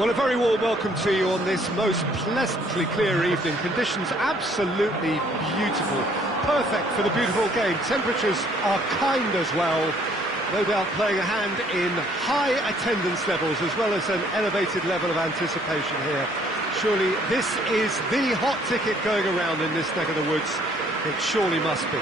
Well, a very warm welcome to you on this most pleasantly clear evening. Conditions absolutely beautiful. Perfect for the beautiful game. Temperatures are kind as well. No doubt playing a hand in high attendance levels as well as an elevated level of anticipation here. Surely this is the hot ticket going around in this neck of the woods. It surely must be.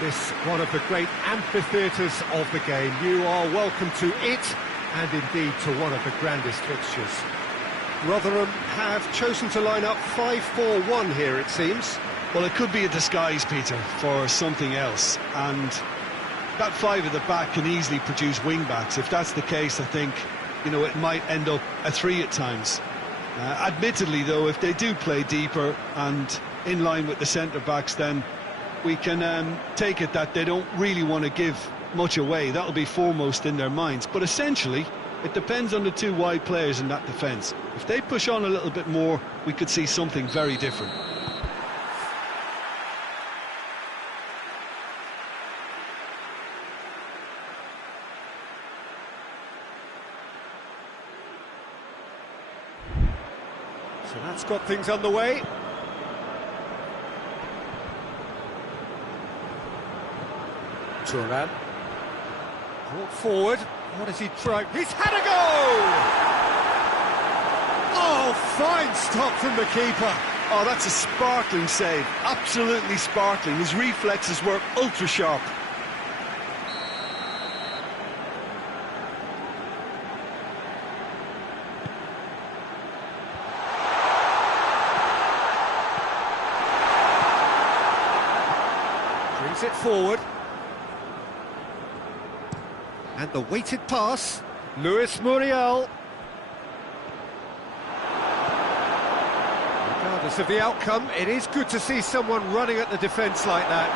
This one of the great amphitheatres of the game. You are welcome to it, and indeed to one of the grandest fixtures. Rotherham have chosen to line up 5-4-1 here, it seems. Well, it could be a disguise, Peter, for something else, and that five at the back can easily produce wing-backs. If that's the case, I think, you know, it might end up a three at times. Admittedly, though, if they do play deeper and in line with the centre-backs, then we can take it that they don't really want to give much away. That'll be foremost in their minds. But essentially, it depends on the two wide players in that defence. If they push on a little bit more, we could see something very different. So that's got things underway. Torres brought forward. What does he try? He's had a go! Oh, fine stop from the keeper. Oh, that's a sparkling save. Absolutely sparkling. His reflexes were ultra sharp. Brings it forward. And the weighted pass, Luis Muriel. Regardless of the outcome, it is good to see someone running at the defence like that.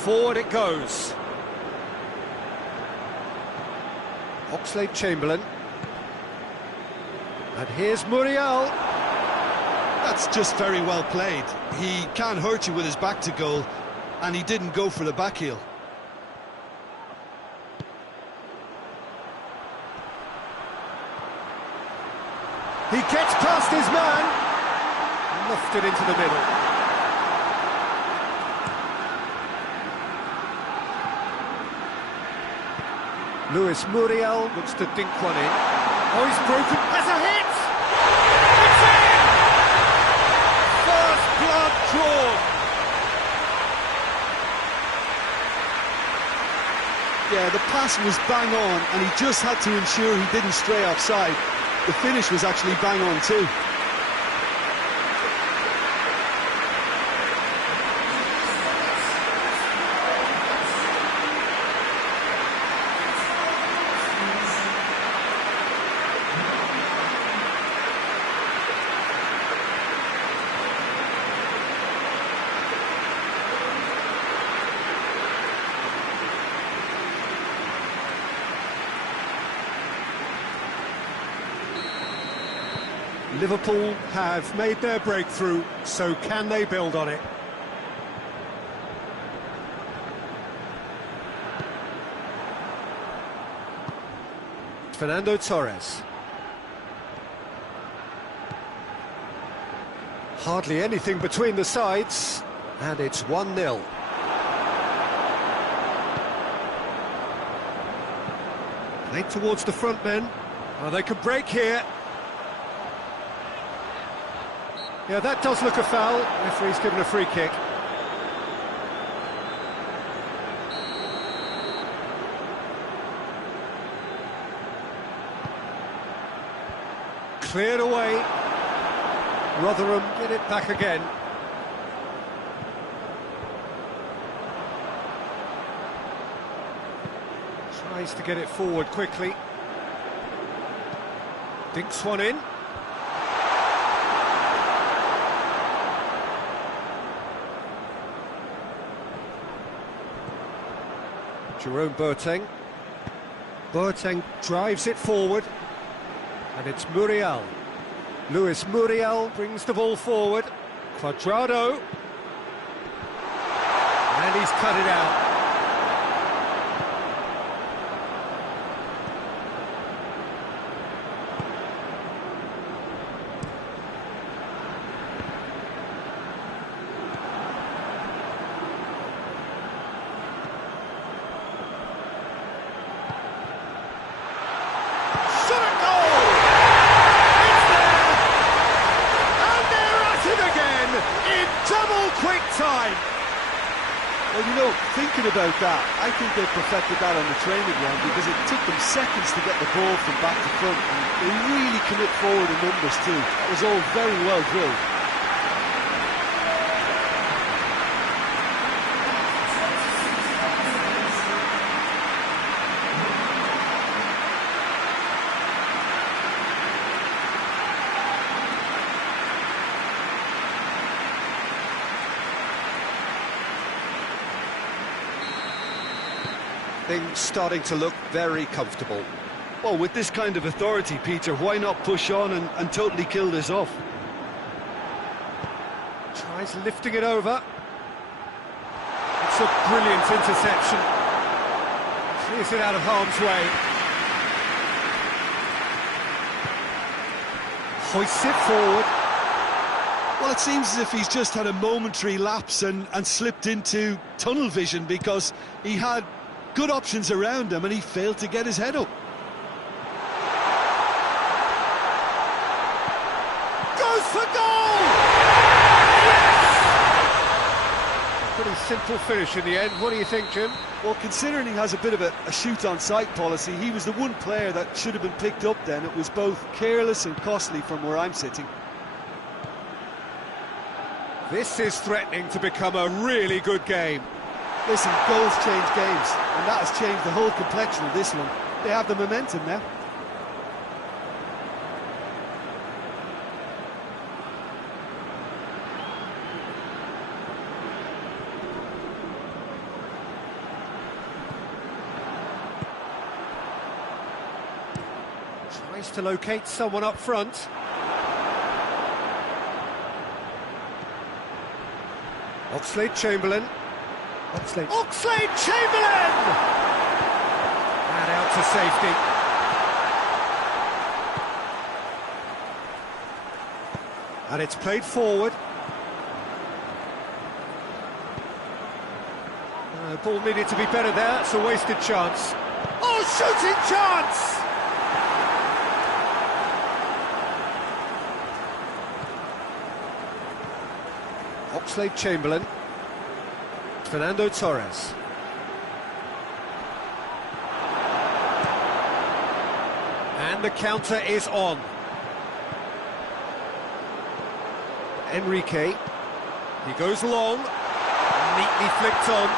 Forward it goes. Oxlade-Chamberlain. And here's Muriel. That's just very well played. He can't hurt you with his back to goal, and he didn't go for the back heel. He gets past his man. Lofted into the middle. Luis Muriel looks to dink one in. Oh, he's broken. There's a hit! It's in! First blood drawn. Yeah, the pass was bang on, and he just had to ensure he didn't stray offside. The finish was actually bang on too. Liverpool have made their breakthrough, so can they build on it? Fernando Torres. Hardly anything between the sides, and it's 1-0. Played towards the front men. Oh, they could break here. Yeah, that does look a foul. Referee's given a free kick. Cleared away. Rotherham get it back again. Tries to get it forward quickly. Dinks one in. Jerome Boateng. Boateng drives it forward, and it's Muriel. Luis Muriel brings the ball forward. Cuadrado. And he's cut it out. Quick time! Well, you know, thinking about that, I think they perfected that on the training ground because it took them seconds to get the ball from back to front, and they really commit forward in numbers too. That was all very well drilled. Things starting to look very comfortable. Well, with this kind of authority, Peter, why not push on and totally kill this off? Tries lifting it over. It's a brilliant interception. Clears it out of harm's way. Hoists it forward. Well, it seems as if he's just had a momentary lapse and slipped into tunnel vision because he had good options around him and he failed to get his head up. Goes for goal! Yes! Pretty simple finish in the end. What do you think, Jim? Well, considering he has a bit of a shoot-on-sight policy, he was the one player that should have been picked up then. It was both careless and costly from where I'm sitting. This is threatening to become a really good game. Listen, goals change games, and that has changed the whole complexion of this one. They have the momentum now. Tries to locate someone up front. Oxlade-Chamberlain. Oxlade-Chamberlain! And out to safety. And it's played forward. Ball needed to be better there. It's a wasted chance. Oh, shooting chance! Oxlade-Chamberlain. Fernando Torres. And the counter is on. Enrique. He goes long. Neatly flicked on.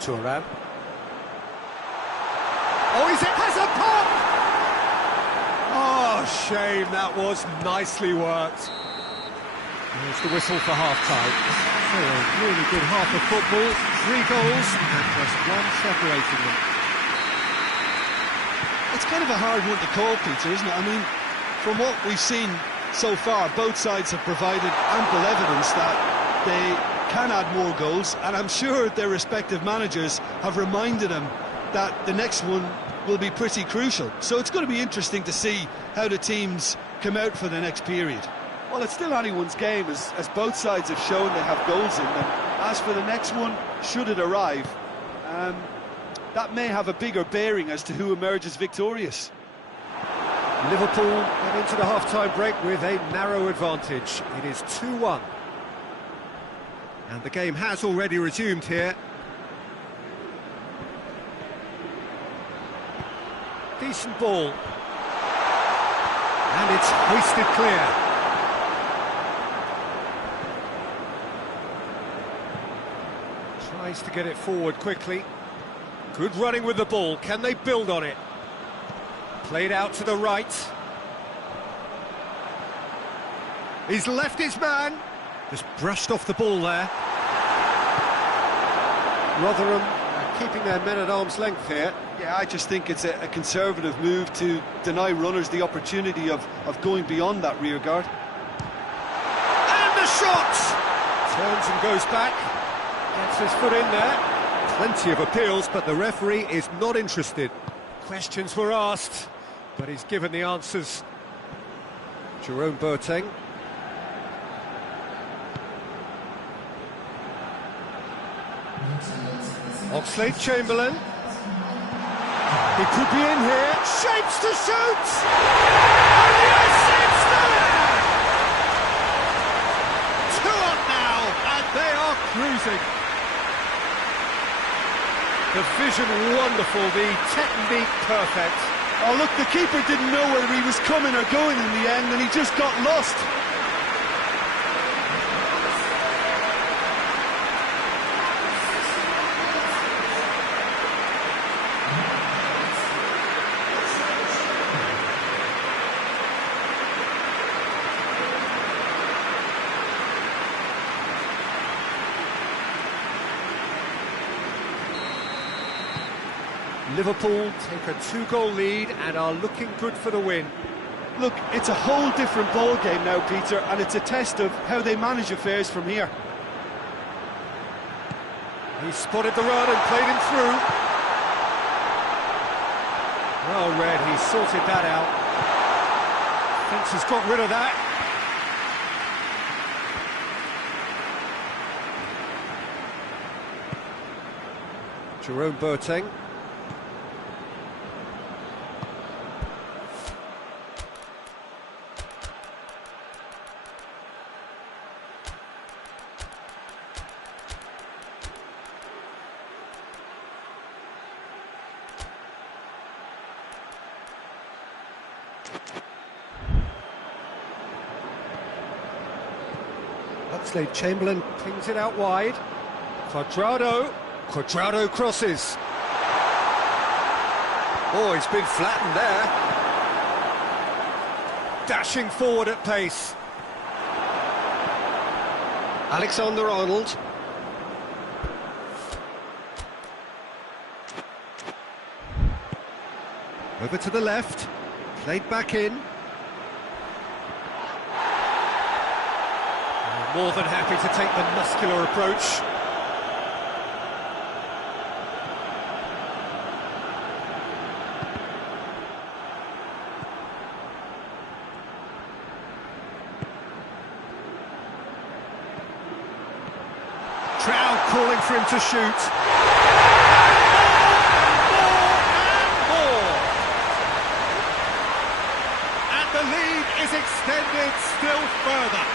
Turan. Oh, has a pop! Oh, shame, that was nicely worked. There's the whistle for half-time. So a really good half of football, 3 goals and just one separating them. It's kind of a hard one to call, Peter, isn't it? I mean, from what we've seen so far, both sides have provided ample evidence that they can add more goals, and I'm sure their respective managers have reminded them that the next one will be pretty crucial. So it's going to be interesting to see how the teams come out for the next period. Well, it's still anyone's game, as both sides have shown they have goals in them. As for the next one, should it arrive, that may have a bigger bearing as to who emerges victorious. Liverpool get into the half-time break with a narrow advantage. It is 2-1. And the game has already resumed here. Decent ball. And it's hoisted clear. Tries to get it forward quickly. Good running with the ball. Can they build on it? Played out to the right. He's left his man. Just brushed off the ball there. Rotherham keeping their men at arm's length here. Yeah, I just think it's a conservative move to deny runners the opportunity of going beyond that rear guard. And the shot! Turns and goes back, gets his foot in there. Plenty of appeals, but the referee is not interested. Questions were asked, but he's given the answers. Jerome Boateng. Oxlade-Chamberlain. He could be in here. Shapes to shoot! And yes, it's there! 2 up now, and they are cruising. The vision wonderful, the technique perfect. Oh look, the keeper didn't know whether he was coming or going in the end, and he just got lost. Liverpool take a 2-goal lead and are looking good for the win. Look, it's a whole different ball game now, Peter, and it's a test of how they manage affairs from here. He spotted the run and played him through. Well read, he sorted that out. Fence has got rid of that. Jerome Boateng. Oxlade-Chamberlain pings it out wide. Quadrado crosses. Oh, he's been flattened there. Dashing forward at pace. Alexander-Arnold. Over to the left. Played back in. More than happy to take the muscular approach. Crowd calling for him to shoot. More. And the lead is extended still further.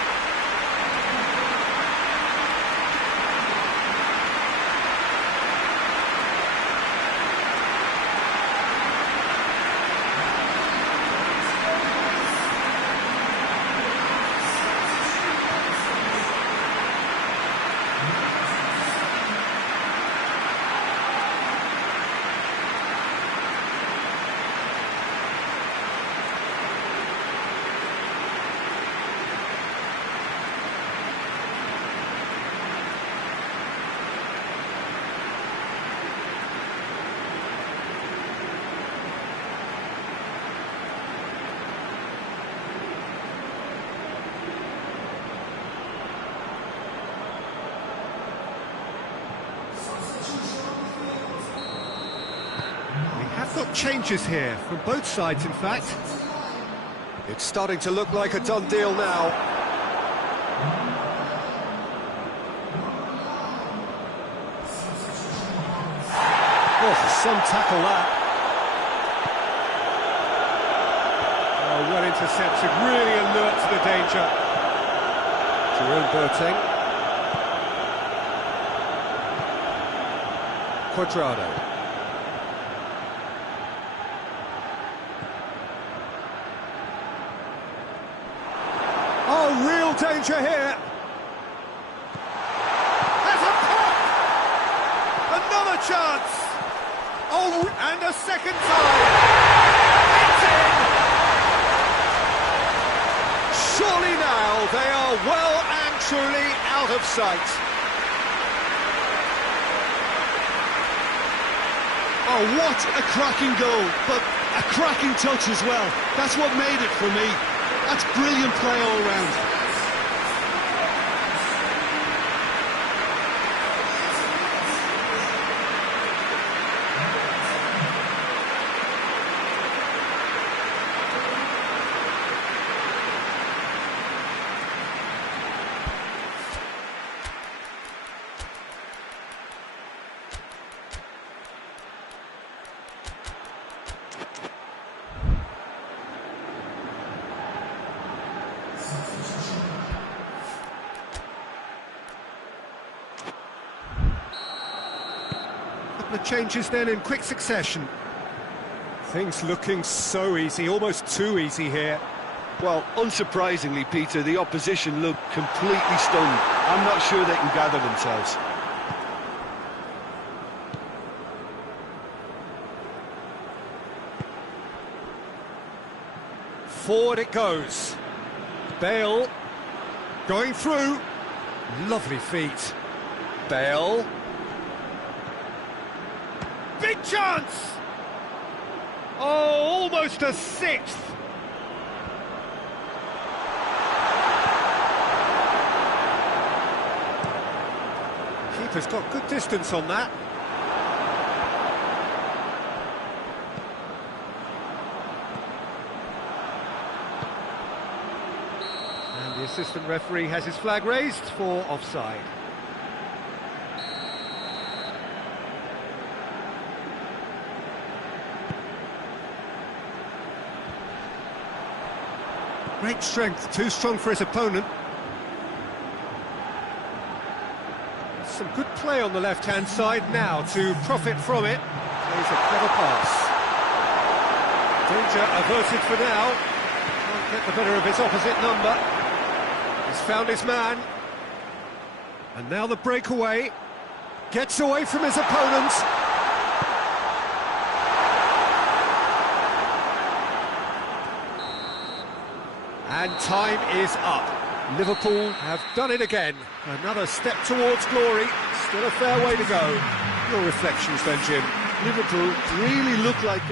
Got changes here from both sides, in fact. It's starting to look like a done deal now. Oh, some tackle that. Oh, well intercepted, really alert to the danger. Jerome Boateng. Quadrado. Oh, real danger here. There's a pop! Another chance! Oh, and a second time! It's in! Surely now they are well and truly out of sight. Oh, what a cracking goal, but a cracking touch as well. That's what made it for me. That's brilliant play all round. The changes then in quick succession. Things looking so easy, almost too easy here. Well, unsurprisingly, Peter, the opposition look completely stunned. I'm not sure they can gather themselves. Forward it goes. Bale going through. Lovely feet. Bale. Big chance! Oh, almost a sixth. Keeper's got good distance on that. And the assistant referee has his flag raised for offside. Great strength, too strong for his opponent. Some good play on the left-hand side now to profit from it. Plays a clever pass. Danger averted for now. Can't get the better of his opposite number. He's found his man. And now the breakaway. Gets away from his opponent. And time is up. Liverpool have done it again. Another step towards glory. Still a fair way to go. Your reflections then, Jim? Liverpool really look like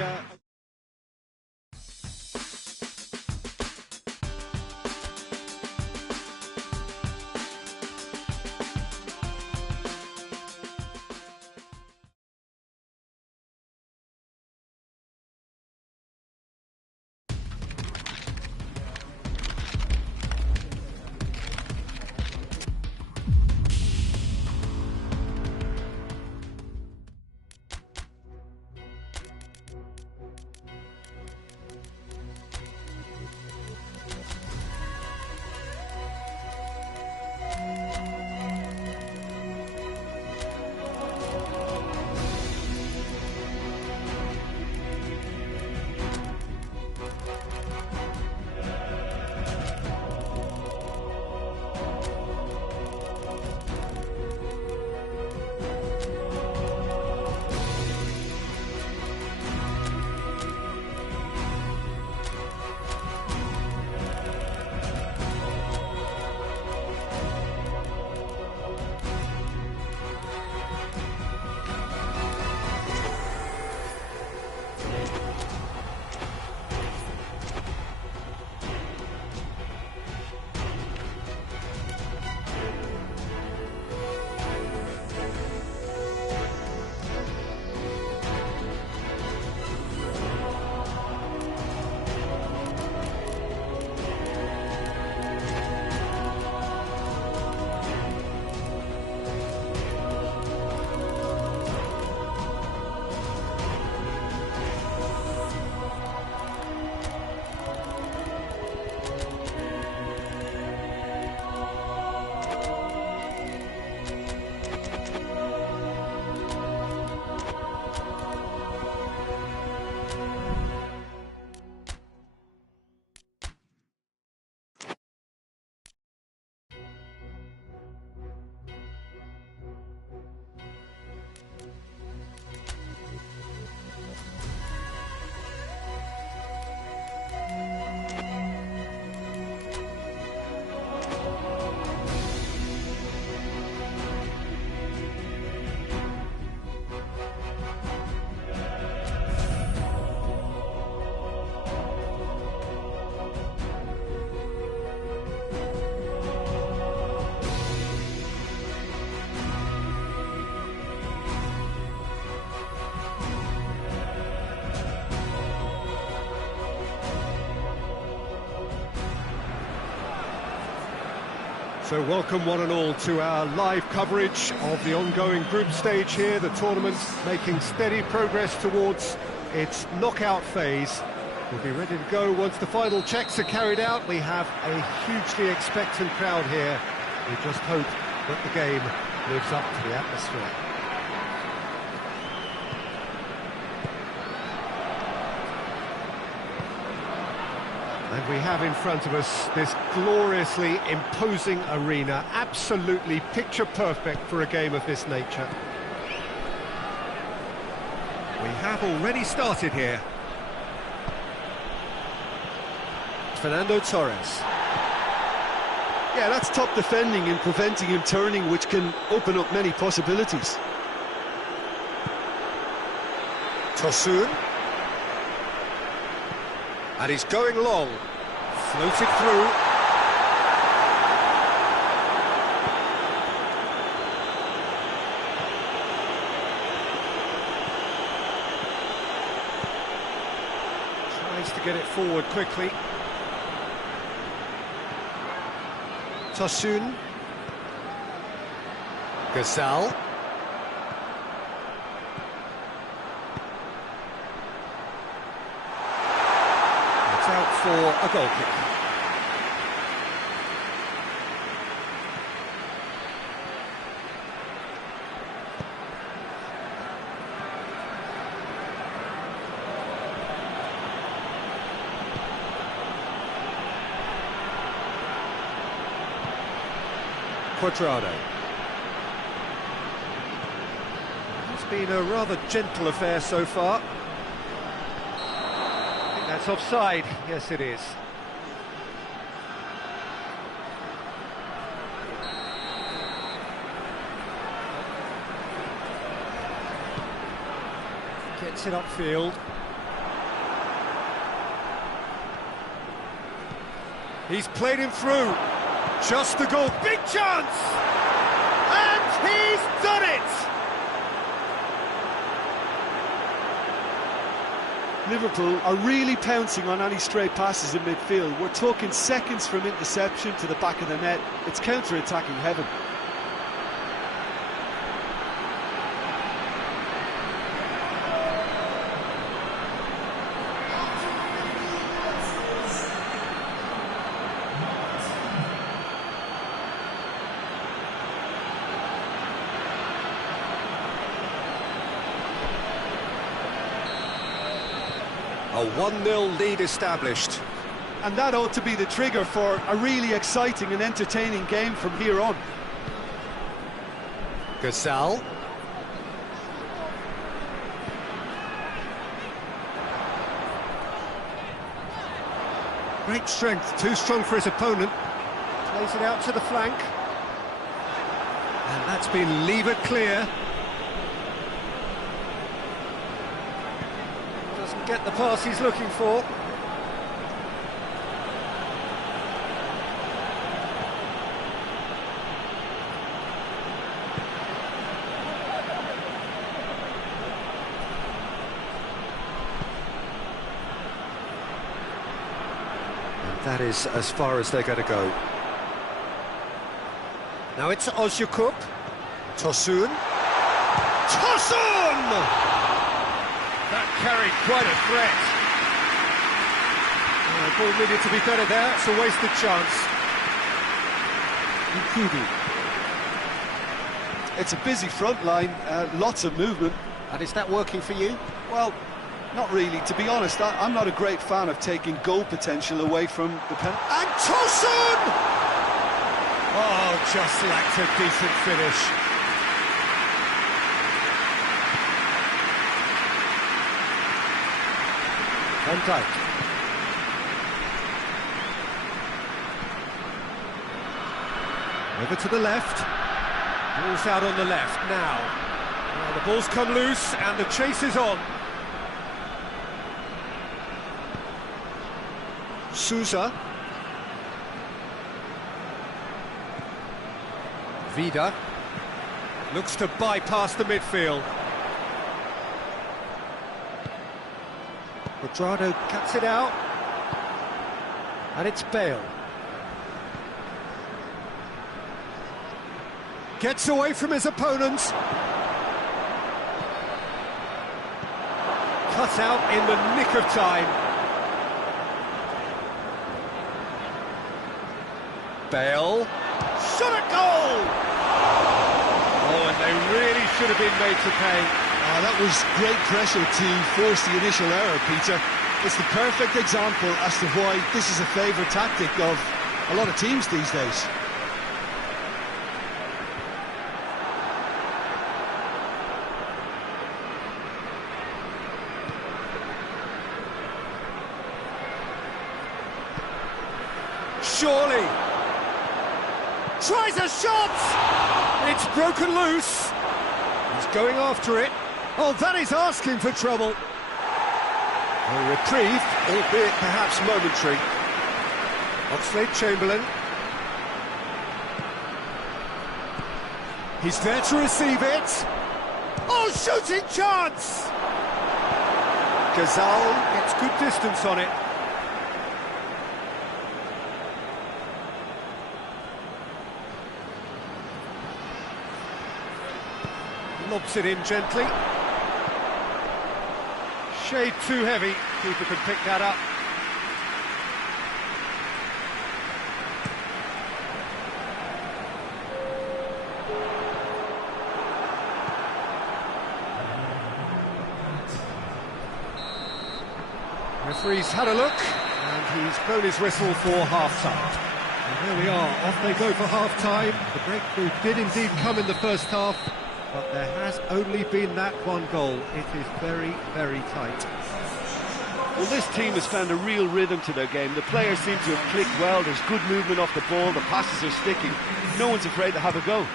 So welcome one and all to our live coverage of the ongoing group stage here, the tournament making steady progress towards its knockout phase. We'll be ready to go once the final checks are carried out. We have a hugely expectant crowd here. We just hope that the game lives up to the atmosphere. And we have in front of us this gloriously imposing arena, absolutely picture perfect for a game of this nature. We have already started here. Fernando Torres. Yeah, that's top defending and preventing him turning, which can open up many possibilities. Tosun. And he's going long. Floated through. Tries to get it forward quickly. Tosun. Gazal. It's out for a goal kick. Quadrado. It's been a rather gentle affair so far. I think that's offside. Yes, it is. Gets it upfield. He's played him through. Just the goal, big chance! And he's done it! Liverpool are really pouncing on any stray passes in midfield. We're talking seconds from interception to the back of the net. It's counter-attacking heaven. A 1-0 lead established. And that ought to be the trigger for a really exciting and entertaining game from here on. Gazal. Great strength, too strong for his opponent. Plays it out to the flank. And that's been levered clear. Get the pass he's looking for. And that is as far as they're going to go. Now it's Ozyakup. Tosun. Tosun! That carried quite a threat. The ball needed to be better there. It's a wasted chance. It's a busy front line, lots of movement. And is that working for you? Well, not really. To be honest, I'm not a great fan of taking goal potential away from the penalty. And Tosun! Oh, just lacked a decent finish. Van Dijk. Over to the left. Ball's out on the left now. Well, the ball's come loose and the chase is on. Sousa. Vida. Looks to bypass the midfield. Quadrado cuts it out. And it's Bale. Gets away from his opponent. Cut out in the nick of time. Bale. Shot at goal! Oh, and they really should have been made to pay. That was great pressure to force the initial error, Peter. It's the perfect example as to why this is a favourite tactic of a lot of teams these days. Surely. Tries a shot! It's broken loose. He's going after it. Oh, that is asking for trouble. A reprieve, albeit perhaps momentary. Oxlade-Chamberlain. He's there to receive it. Oh, shooting chance! Gazal gets good distance on it. Lobs it in gently. Shade too heavy. Keeper can pick that up. Referee's had a look, and he's blown his whistle for half-time. And there we are, off they go for half-time. The breakthrough did indeed come in the first half, but there has only been that one goal. It is very, very tight. Well, this team has found a real rhythm to their game. The players seem to have clicked well. There's good movement off the ball. The passes are sticking. No one's afraid to have a go.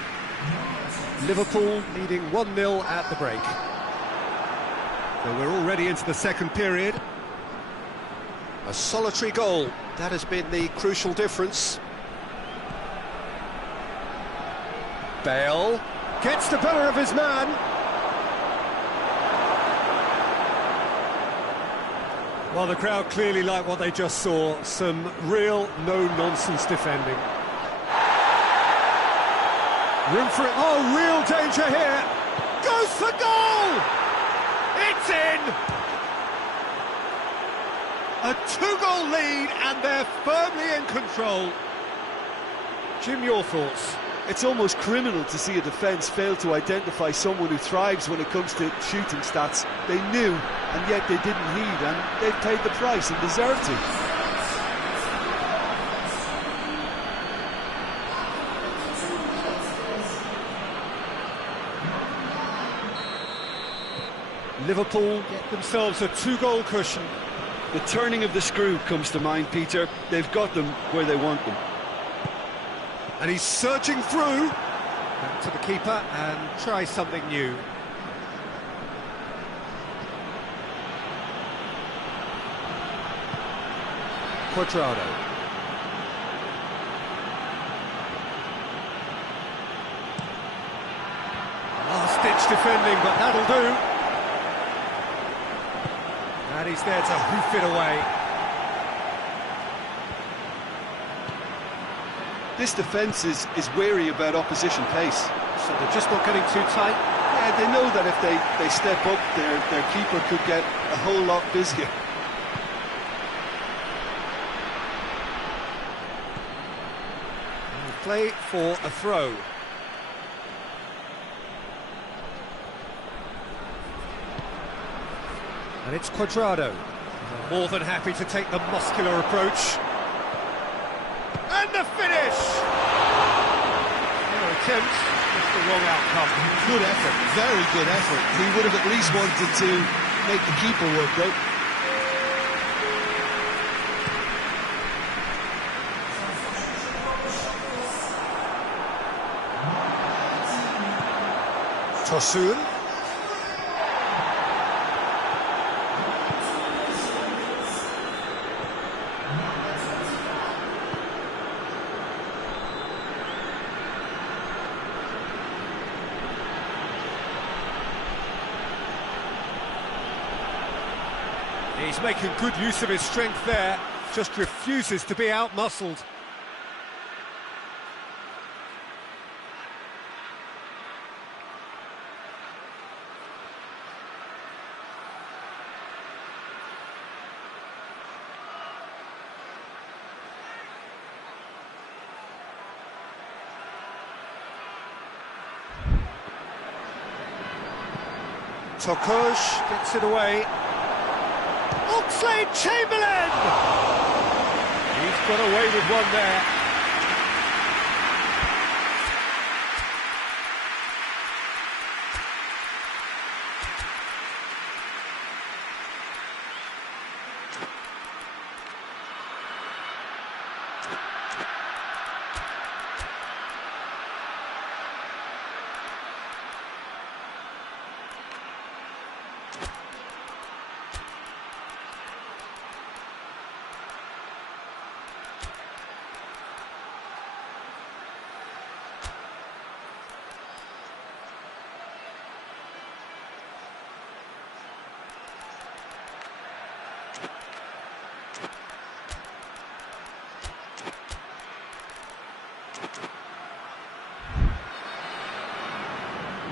Liverpool leading 1-0 at the break. So we're already into the second period. A solitary goal. That has been the crucial difference. Bale gets the better of his man. Well, the crowd clearly like what they just saw. Some real no-nonsense defending. Room for it. Oh, real danger here. Goes for goal! It's in! A two-goal lead, and they're firmly in control. Jim, your thoughts? It's almost criminal to see a defence fail to identify someone who thrives when it comes to shooting stats. They knew, and yet they didn't heed, and they've paid the price and deserve to. Liverpool get themselves a two-goal cushion. The turning of the screw comes to mind, Peter. They've got them where they want them. And he's surging through. Back to the keeper and try something new. Cuadrado. Last-ditch defending, but that'll do. And he's there to hoof it away. This defence is wary about opposition pace. So they're just not getting too tight? Yeah, they know that if they step up, their keeper could get a whole lot busier. Play for a throw. And it's Cuadrado. More than happy to take the muscular approach. And the finish! Their attempt, just the wrong outcome. Good effort, very good effort. He would have at least wanted to make the keeper work, though. Tosun. He's making good use of his strength there, just refuses to be out-muscled. Torres gets it away. Oxlade-Chamberlain! He's got away with one there.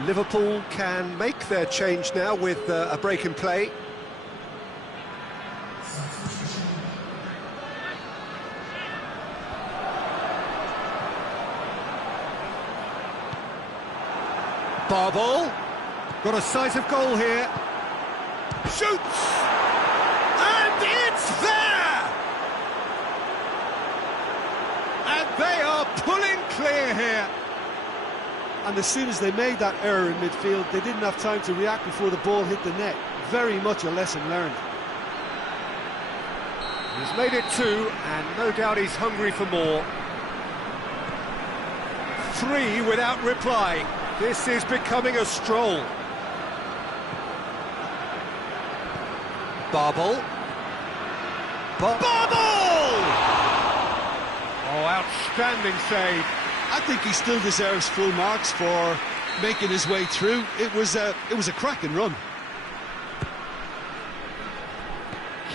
Liverpool can make their change now with a break in play. Barbol, got a sight of goal here. Shoots! And it's there! And they are pulling clear here. And as soon as they made that error in midfield, they didn't have time to react before the ball hit the net. Very much a lesson learned. He's made it 2, and no doubt he's hungry for more. 3 without reply. This is becoming a stroll. Barbol. Barbol! Oh, outstanding save. I think he still deserves full marks for making his way through. It was a cracking run.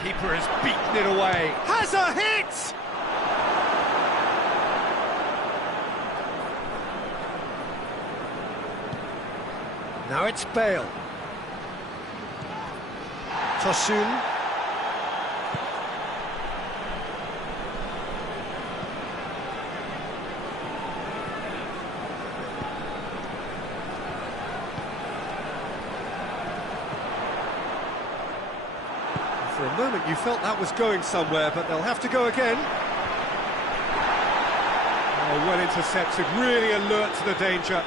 Keeper has beaten it away. Has a hit! Now it's Bale. Tosun. For a moment you felt that was going somewhere, but they'll have to go again. Oh, well intercepted, really alert to the danger.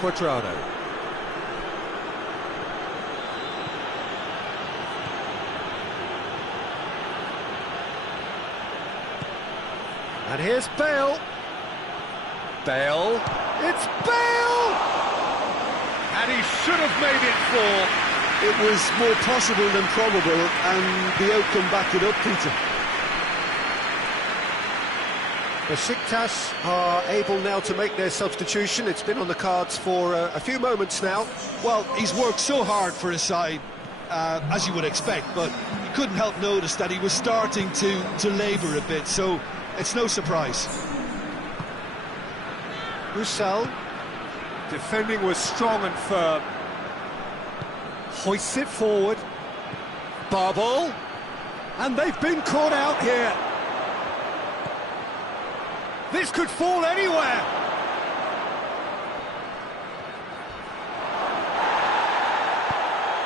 Cuadrado. And here's Bale. Bale. It's Bale! And he should have made it 4. It was more possible than probable, and the outcome backed it up, Peter. Besiktas are able now to make their substitution. It's been on the cards for a few moments now. Well, he's worked so hard for his side, as you would expect, but you couldn't help notice that he was starting to labour a bit, so it's no surprise. Roussel, defending was strong and firm. Hoists it forward. Barbol. And they've been caught out here. This could fall anywhere.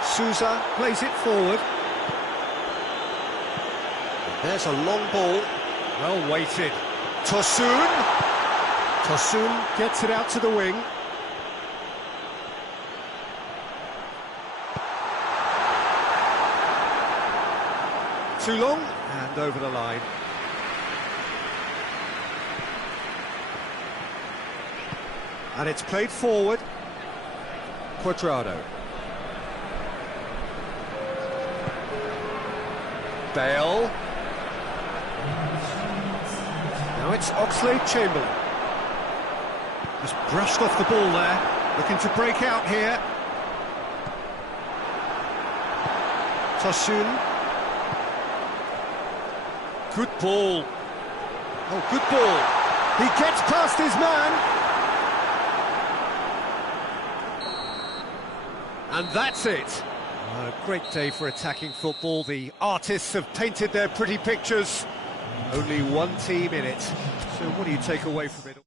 Sousa plays it forward. There's a long ball. Well weighted. Tosun. Tosun gets it out to the wing. Too long, and over the line. And it's played forward. Cuadrado. Bale. Now it's Oxlade-Chamberlain. Just brushed off the ball there. Looking to break out here. Tosun. Good ball. Oh, good ball. He gets past his man. And that's it. A great day for attacking football. The artists have painted their pretty pictures. Only one team in it. So what do you take away from it?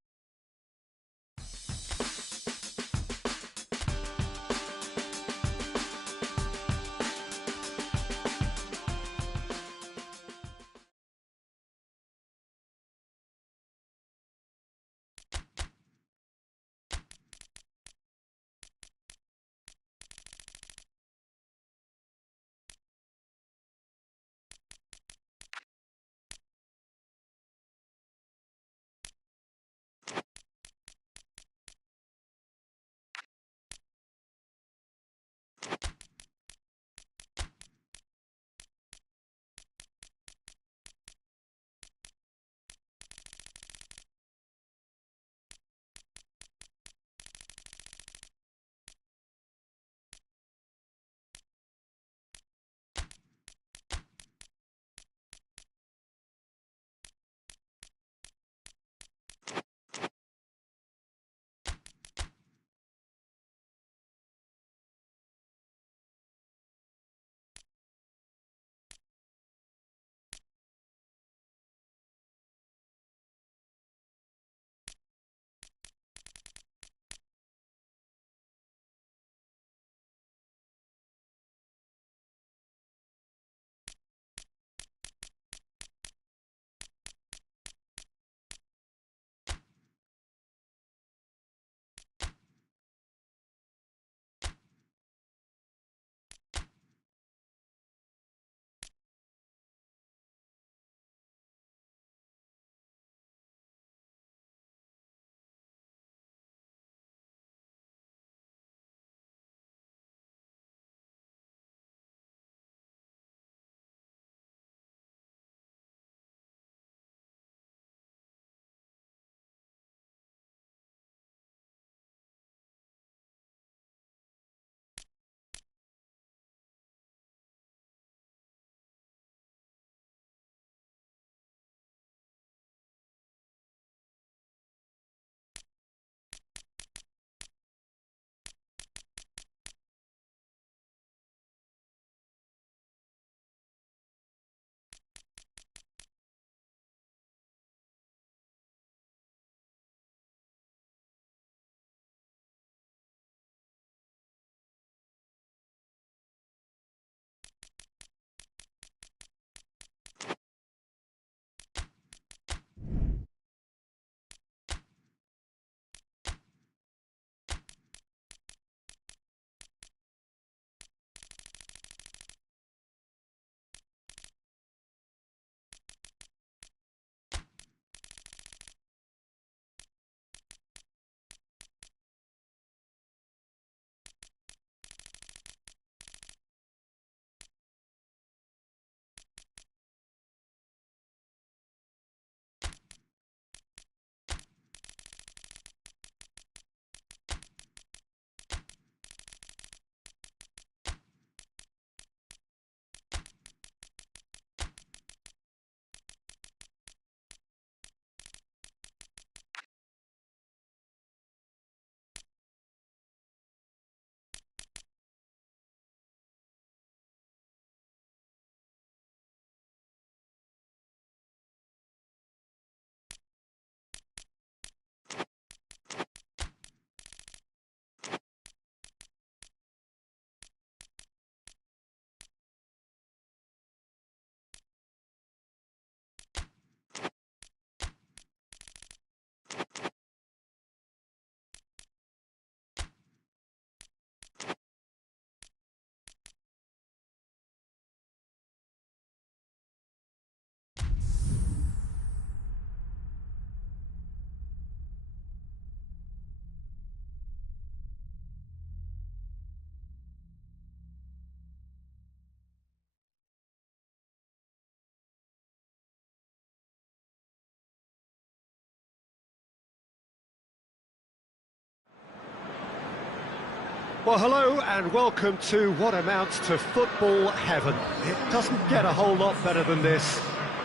Well, hello and welcome to what amounts to football heaven. It doesn't get a whole lot better than this.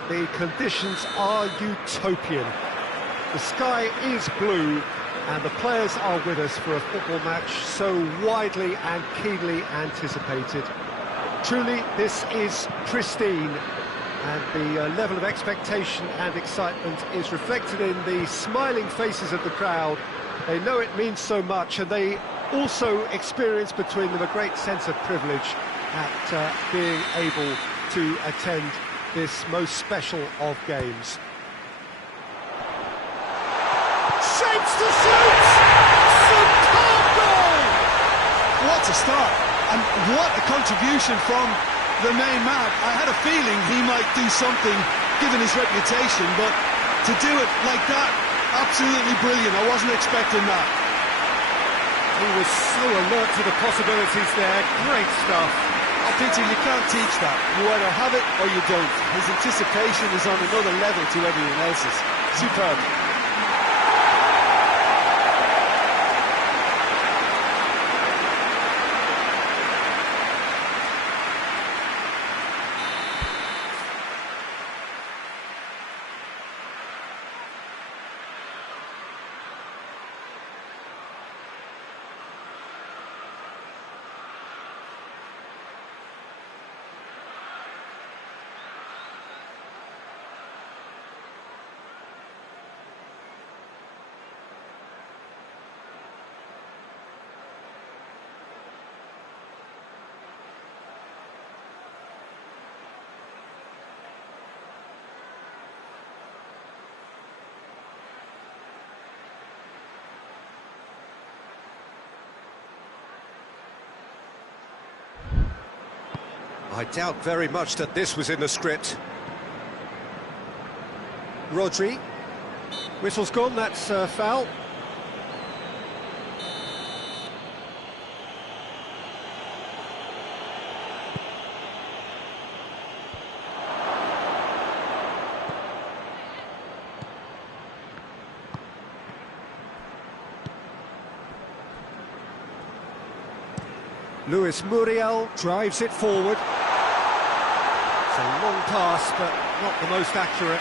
The conditions are utopian. The sky is blue and the players are with us for a football match so widely and keenly anticipated. Truly, this is pristine, and the level of expectation and excitement is reflected in the smiling faces of the crowd. They know it means so much, and they also experience between them a great sense of privilege at being able to attend this most special of games. Shapes to shoot! Superb goal! What a start, and what a contribution from the main man. I had a feeling he might do something given his reputation, but to do it like that, absolutely brilliant. I wasn't expecting that. He was so alert to the possibilities there. Great stuff. Oh, Peter, you can't teach that. You either have it or you don't. His anticipation is on another level to everyone else's. Superb. I doubt very much that this was in the script. Rodri. Whistle's gone, that's foul. Luis Muriel drives it forward. It's a long pass, but not the most accurate.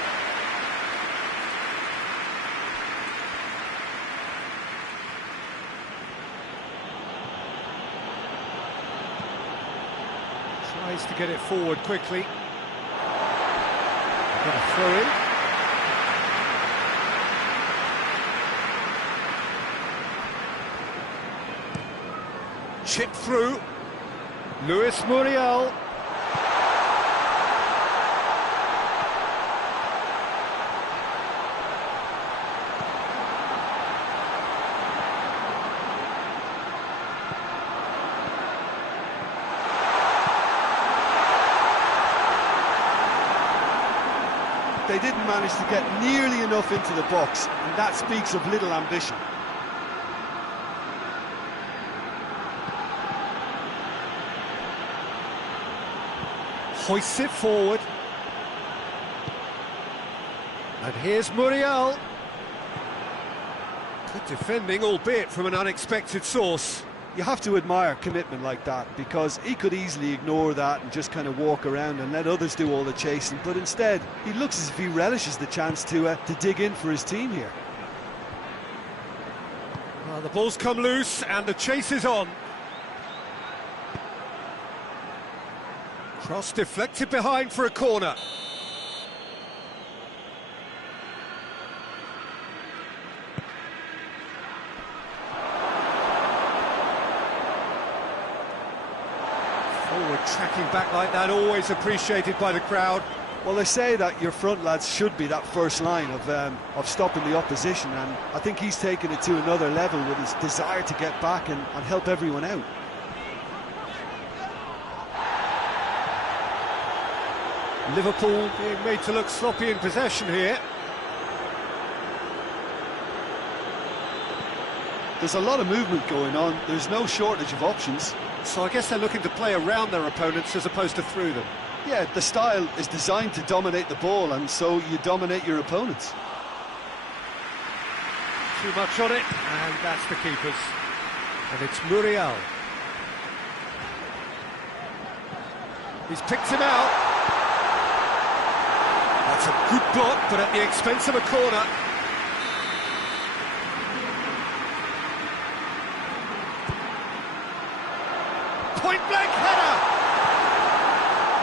Tries to get it forward quickly. Got a throw in. Chip through. Luis Muriel. They didn't manage to get nearly enough into the box, and that speaks of little ambition. Hoists it forward. And here's Muriel. Good defending, albeit from an unexpected source. You have to admire commitment like that, because he could easily ignore that and just kind of walk around and let others do all the chasing, but instead he looks as if he relishes the chance to dig in for his team here. Well, the ball's come loose and the chase is on. Cross deflected behind for a corner. Forward tracking back like that, always appreciated by the crowd. Well, they say that your front lads should be that first line of stopping the opposition, and I think he's taken it to another level with his desire to get back and help everyone out. Liverpool being made to look sloppy in possession here. There's a lot of movement going on, there's no shortage of options. So I guess they're looking to play around their opponents as opposed to through them. Yeah, the style is designed to dominate the ball, and so you dominate your opponents. Too much on it, and that's the keeper's. And it's Muriel. He's picked him out. That's a good block, but at the expense of a corner. Point-blank header!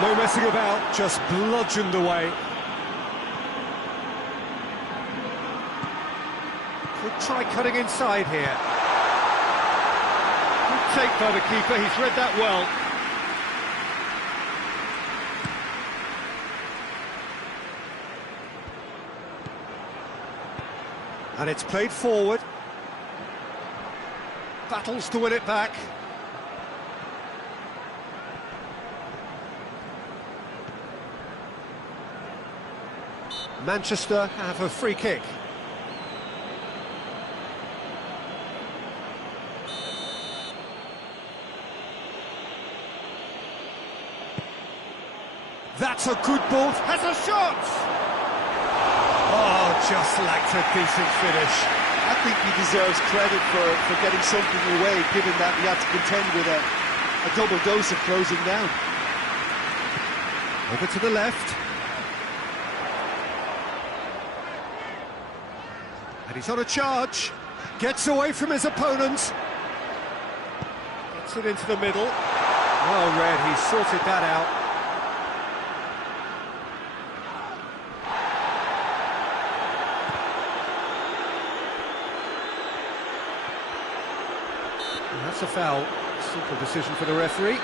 No messing about, just bludgeoned away. Could try cutting inside here. Good take by the keeper, he's read that well. And it's played forward. Battles to win it back. Manchester have a free kick. That's a good ball, has a shot! Oh, just lacked a decent finish. I think he deserves credit for getting something away, given that he had to contend with a double dose of closing down. Over to the left. And he's on a charge. Gets away from his opponent. Gets it into the middle. Well read, he sorted that out. That's a foul. Simple decision for the referee.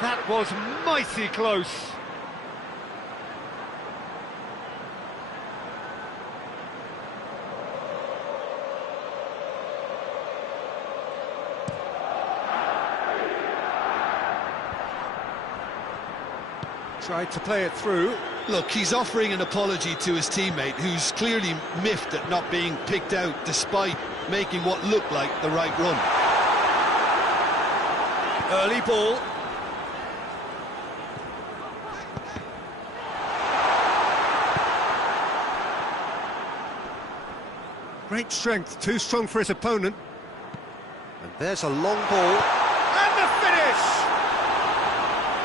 That was mighty close. Tried to play it through. Look, he's offering an apology to his teammate, who's clearly miffed at not being picked out despite making what looked like the right run. Early ball. Great strength, too strong for his opponent. And there's a long ball. And the finish!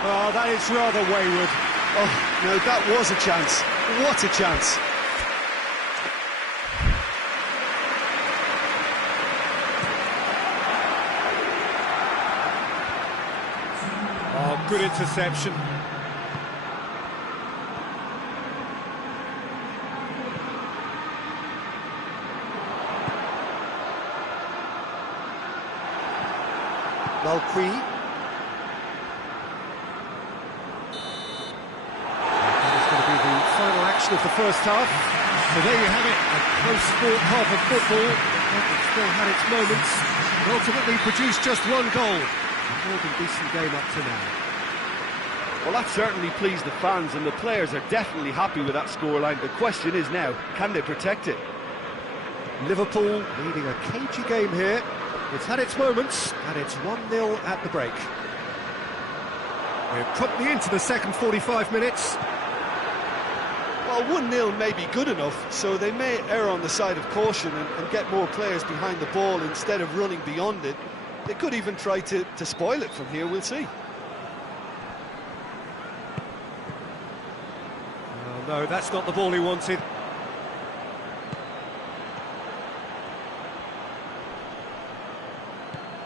Oh, that is rather wayward. Oh, no, that was a chance. What a chance. Oh, good interception. Malqui. That is going to be the final action of the first half. So there you have it, a close-fought half of football. It still had its moments, and ultimately produced just one goal. A more than decent game up to now. Well, that certainly pleased the fans, and the players are definitely happy with that scoreline. The question is now, can they protect it? Liverpool leading a cagey game here. It's had its moments, and it's 1-0 at the break. We're promptly into the second 45 minutes. Well, 1-0 may be good enough, so they may err on the side of caution and get more players behind the ball instead of running beyond it. They could even try to spoil it from here, we'll see. Oh, no, that's not the ball he wanted.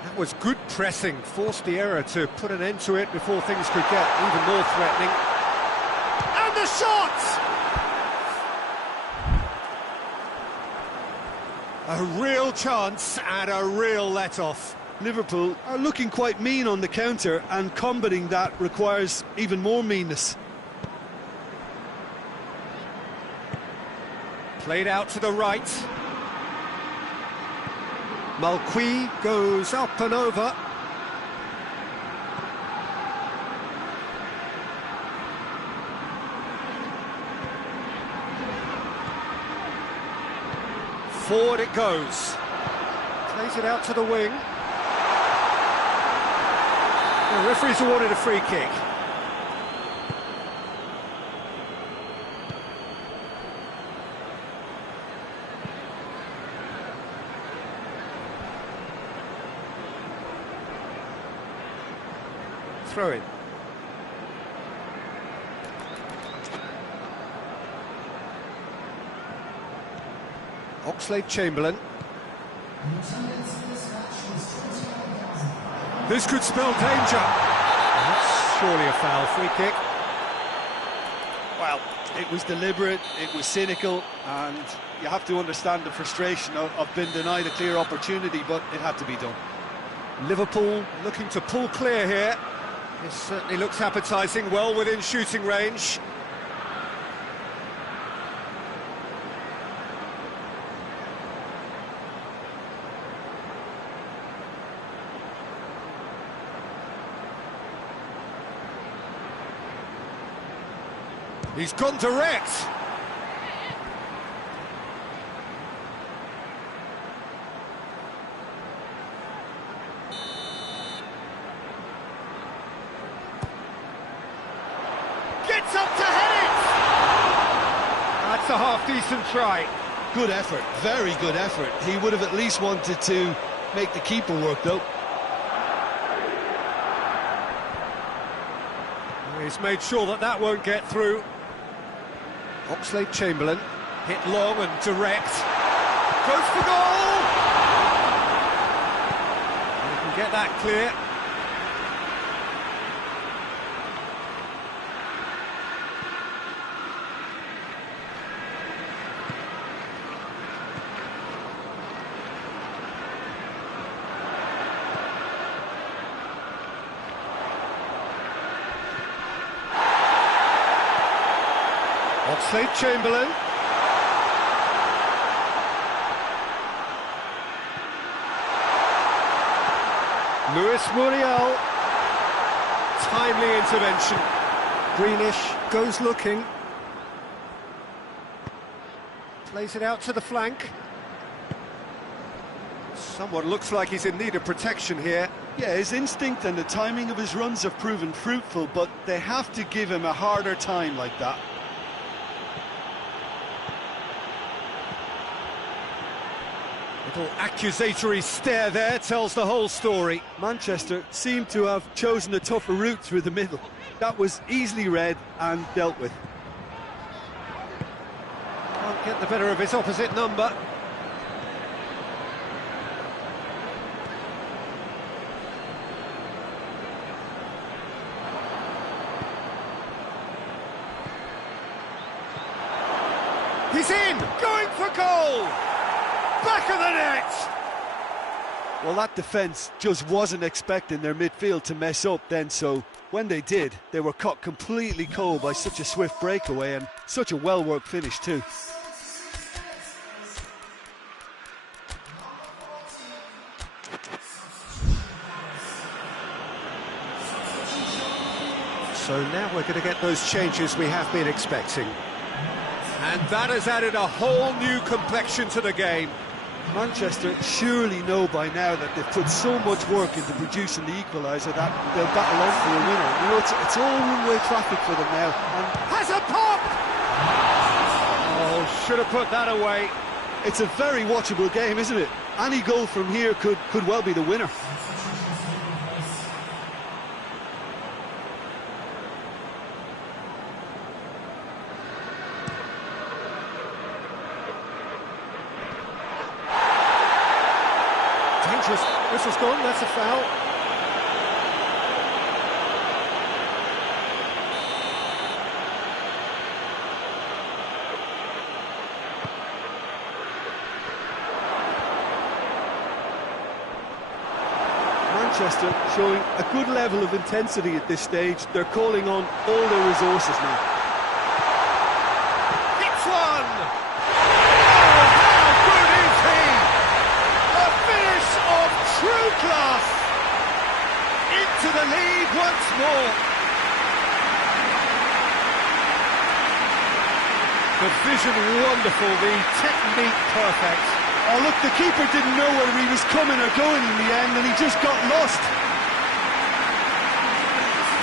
That was good pressing, forced the error to put an end to it before things could get even more threatening. And the shot! A real chance and a real let-off. Liverpool are looking quite mean on the counter, and combating that requires even more meanness. Played out to the right. Malqui goes up and over. Forward it goes. Plays it out to the wing. The referee's awarded a free kick. Throw in. Oxlade-Chamberlain. This could spell danger. That's surely a foul. Free kick. Well, it was deliberate, it was cynical, and you have to understand the frustration of being denied a clear opportunity, but it had to be done. Liverpool looking to pull clear here. This certainly looks appetising, well within shooting range. He's gone direct. Gets up to head it. That's a half-decent try. Good effort, very good effort. He would have at least wanted to make the keeper work, though. He's made sure that that won't get through. Oxlade-Chamberlain, hit long and direct. Goes for goal! He can get that clear. Oxlade-Chamberlain. Luis Muriel. Timely intervention. Greenish goes looking. Plays it out to the flank. Someone looks like he's in need of protection here. Yeah, his instinct and the timing of his runs have proven fruitful, but they have to give him a harder time like that. Little accusatory stare there tells the whole story. Manchester seemed to have chosen a tougher route through the middle. That was easily read and dealt with. Can't get the better of his opposite number. He's in, going for goal! Back of the net! Well, that defence just wasn't expecting their midfield to mess up then, so when they did, they were caught completely cold by such a swift breakaway and such a well-worked finish too. So now we're going to get those changes we have been expecting. And that has added a whole new complexion to the game. Manchester surely know by now that they've put so much work into producing the equaliser that they'll battle on for a winner. You know, it's all one-way traffic for them now. And has a pop! Oh, should have put that away. It's a very watchable game, isn't it? Any goal from here could well be the winner. Whistle's gone, that's a foul. Manchester showing a good level of intensity at this stage. They're calling on all their resources now. Hits one! How good is he? A finish of true class! Into the lead once more. The vision wonderful, the technique perfect. Oh look, the keeper didn't know whether he was coming or going in the end, and he just got lost.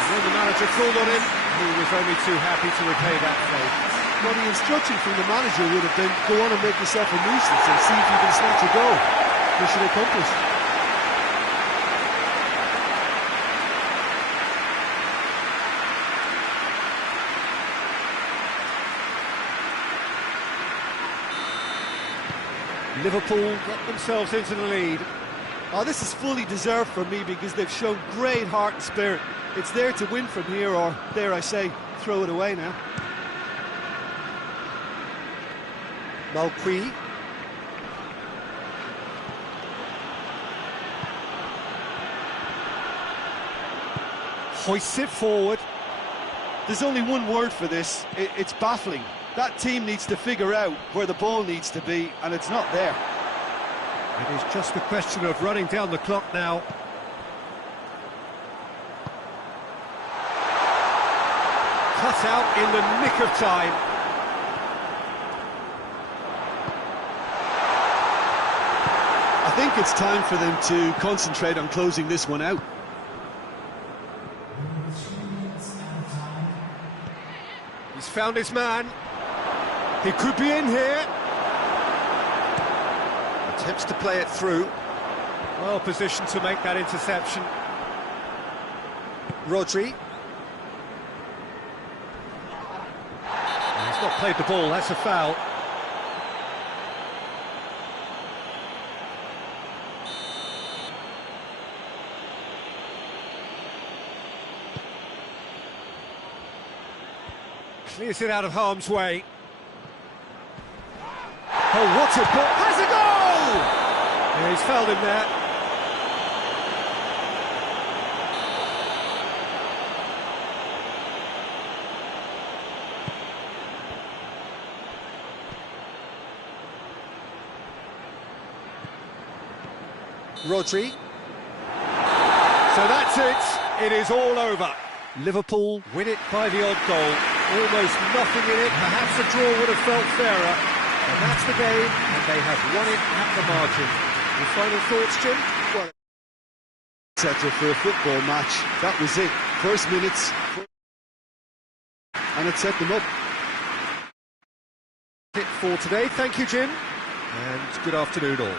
When the manager called on him, he was only too happy to repay that faith. Well, the instruction from the manager would have been, go on and make yourself a nuisance and see if you can snatch a goal. Mission accomplished. Liverpool get themselves into the lead. Oh, this is fully deserved for me because they've shown great heart and spirit. It's there to win from here, or, dare I say, throw it away now. Malqui. Hoists it forward. There's only one word for this. It's baffling. That team needs to figure out where the ball needs to be, and it's not there. It is just a question of running down the clock now. Cut out in the nick of time. I think it's time for them to concentrate on closing this one out. He's found his man. He could be in here. Attempts to play it through. Well positioned to make that interception. Rodri. He's not played the ball, that's a foul. Clears it out of harm's way. Oh, what a goal! Has a goal! Yeah, he's fouled him there. Rodri. So that's it. It is all over. Liverpool win it by the odd goal. Almost nothing in it. Perhaps a draw would have felt fairer. And that's the game, and they have won it at the margin. Your final thoughts, Jim? Well, setter for a football match. That was it. First minutes, and it set them up. It for today. Thank you, Jim, and good afternoon all.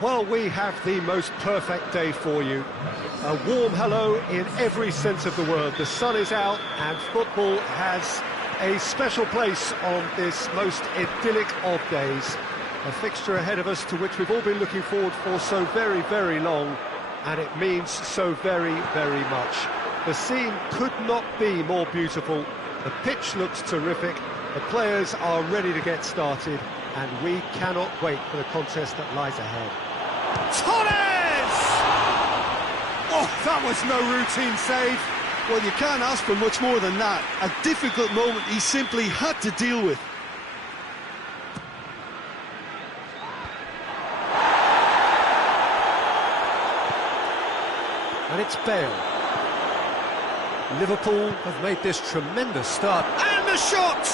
Well, we have the most perfect day for you. A warm hello in every sense of the word. The sun is out and football has a special place on this most idyllic of days. A fixture ahead of us to which we've all been looking forward for so very, very long, and it means so very, very much. The scene could not be more beautiful. The pitch looks terrific. The players are ready to get started, and we cannot wait for the contest that lies ahead. Torres! Oh, that was no routine save. Well, you can't ask for much more than that. A difficult moment he simply had to deal with. And it's Bale. Liverpool have made this tremendous start. And the shot!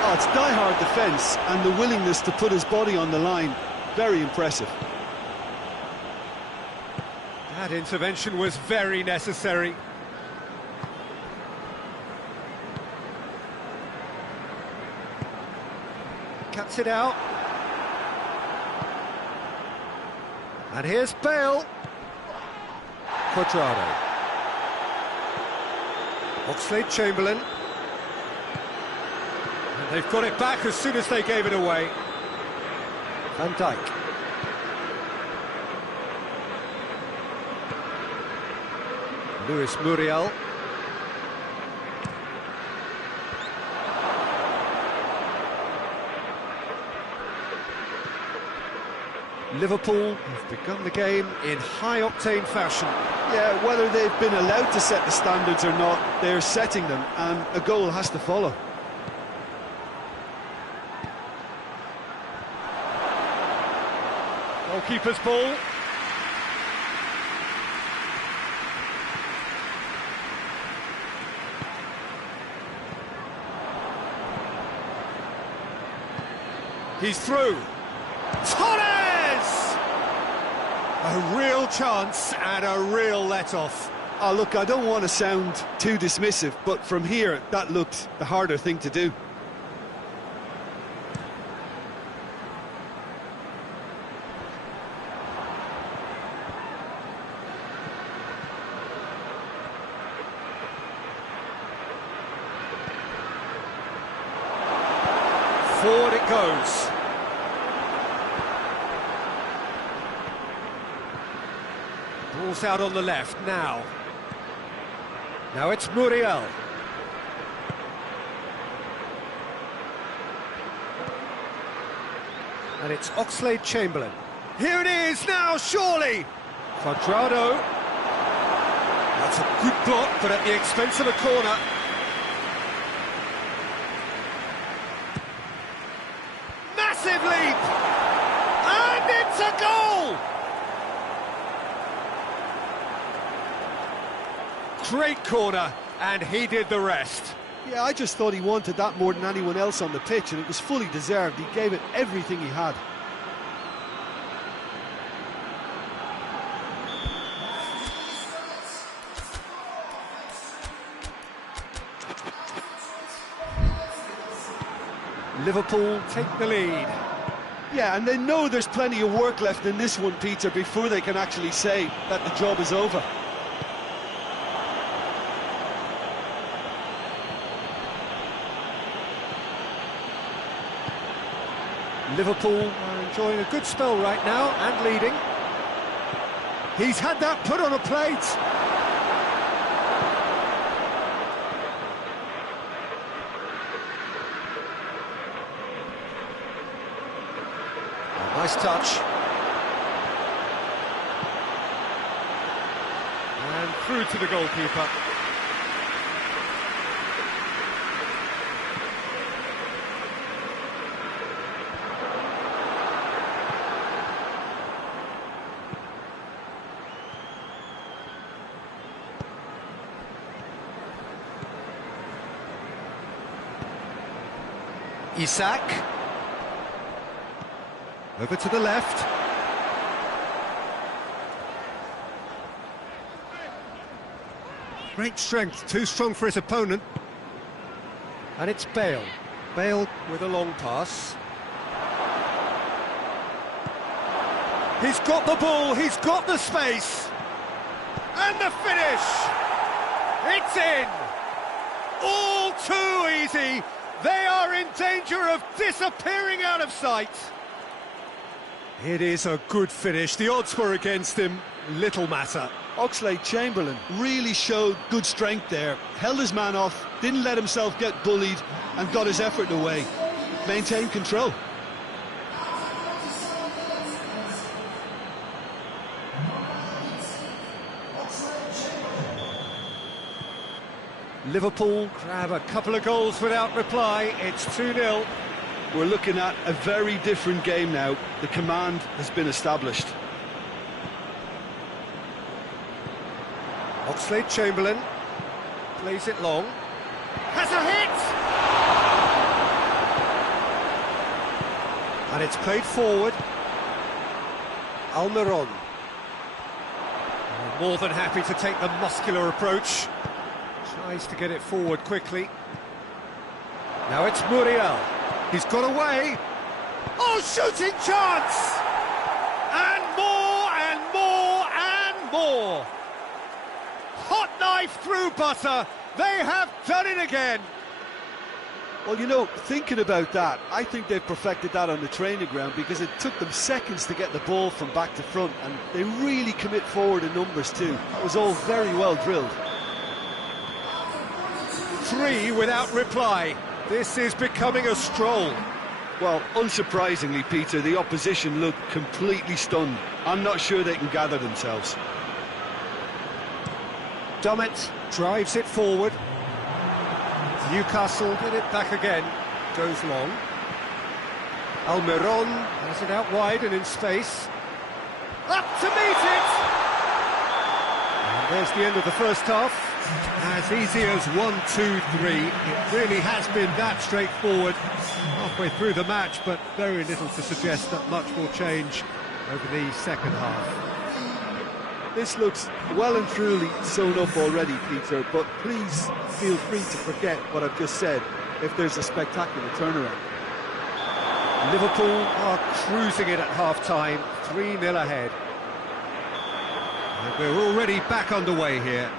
Oh, it's die-hard defence and the willingness to put his body on the line. Very impressive. That intervention was very necessary. Cuts it out. And here's Bale. Quadrado. Oxlade-Chamberlain. And they've got it back as soon as they gave it away. Van Dijk. Luis Muriel. Liverpool have begun the game in high-octane fashion. Yeah, whether they've been allowed to set the standards or not, they're setting them, and a goal has to follow. Goalkeeper's ball. He's through. Torres! A real chance and a real let-off. Oh, look, I don't want to sound too dismissive, but from here, that looked the harder thing to do. Forward it goes. Ball's out on the left now. Now it's Muriel. And it's Oxlade-Chamberlain. Here it is now, surely! Quadrado. That's a good block, but at the expense of a corner. Massive leap! And it's a goal! Great corner, and he did the rest. Yeah, I just thought he wanted that more than anyone else on the pitch, and it was fully deserved. He gave it everything he had. Liverpool take the lead. Yeah, and they know there's plenty of work left in this one, Peter, before they can actually say that the job is over. Liverpool are enjoying a good spell right now and leading. He's had that put on a plate. A nice touch. And through to the goalkeeper. Isak. Over to the left. Great strength, too strong for his opponent. And it's Bale. Bale with a long pass. He's got the ball, he's got the space. And the finish! It's in! All too easy. They are in danger of disappearing out of sight. It is a good finish. The odds were against him. Little matter. Oxlade-Chamberlain really showed good strength there. Held his man off, didn't let himself get bullied, and got his effort away. Maintained control. Liverpool grab a couple of goals without reply. It's 2-0. We're looking at a very different game now. The command has been established. Oxlade-Chamberlain plays it long. Has a hit! And it's played forward. Almiron. More than happy to take the muscular approach. Tries to get it forward quickly. Now it's Muriel. He's got away. Oh, shooting chance! And more and more and more. Hot knife through butter. They have done it again. Well, you know, thinking about that, I think they've perfected that on the training ground because it took them seconds to get the ball from back to front, and they really commit forward in numbers too. That was all very well drilled. 3 without reply. This is becoming a stroll. Well, unsurprisingly, Peter, the opposition look completely stunned. I'm not sure they can gather themselves. Dummett drives it forward. Newcastle get it back again. Goes long. Almiron has it out wide and in space. Up to meet it! And there's the end of the first half. As easy as 1, 2, 3. It really has been that straightforward halfway through the match, but very little to suggest that much will change over the second half. This looks well and truly sewn up already, Peter, but please feel free to forget what I've just said if there's a spectacular turnaround. Liverpool are cruising it at half-time, 3-0 ahead. And we're already back underway here.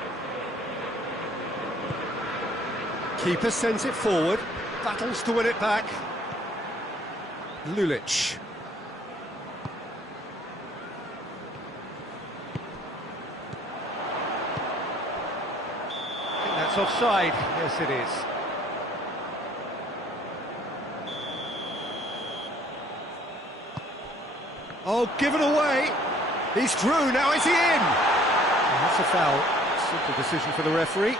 Keeper sends it forward, battles to win it back. Lulic. I think that's offside. Yes, it is. Oh, given away. He's through, now is he in? And that's a foul. Simple decision for the referee.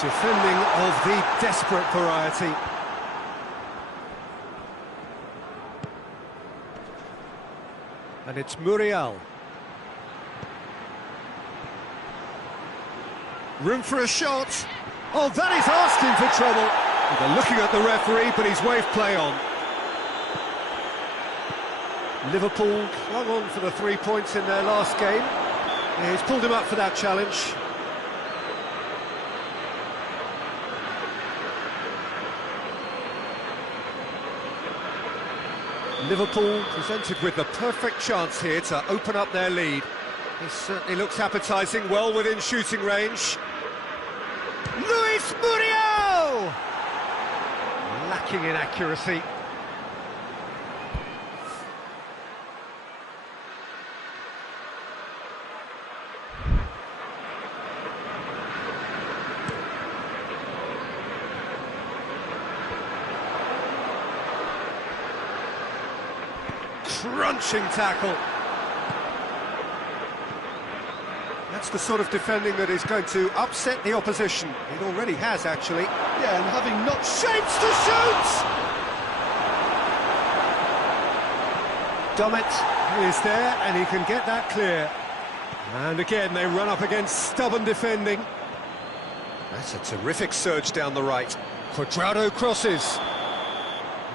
Defending of the desperate variety. And it's Muriel. Room for a shot. Oh, that is asking for trouble. They're looking at the referee, but he's waved play on. Liverpool clung on for the 3 points in their last game. Yeah, he's pulled him up for that challenge. Liverpool presented with the perfect chance here to open up their lead. This certainly looks appetising, well within shooting range. Luis Muriel! Lacking in accuracy. Crunching tackle. That's the sort of defending that is going to upset the opposition. It already has, actually. Yeah, and having not... Shapes to shoot! Dummett is there, and he can get that clear. And again, they run up against stubborn defending. That's a terrific surge down the right. Cuadrado crosses.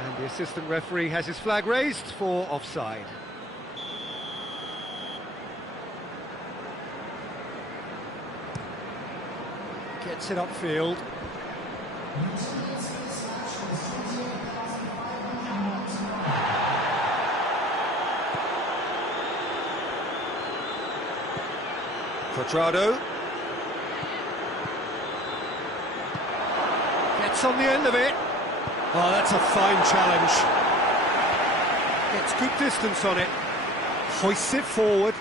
And the assistant referee has his flag raised for offside. Gets it upfield. Quadrado. Gets on the end of it. Oh, that's a fine challenge. Gets good distance on it. Hoists it forward.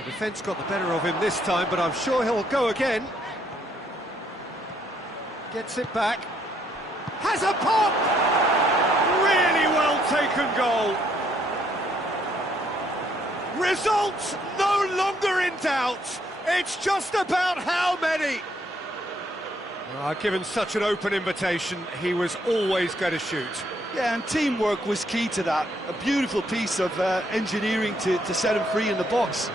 The defence got the better of him this time, but I'm sure he'll go again. Gets it back. Has a pop! Really well taken goal. Results no longer in doubt. It's just about how many. Given such an open invitation, he was always going to shoot. Yeah, and teamwork was key to that. A beautiful piece of engineering to set him free in the box.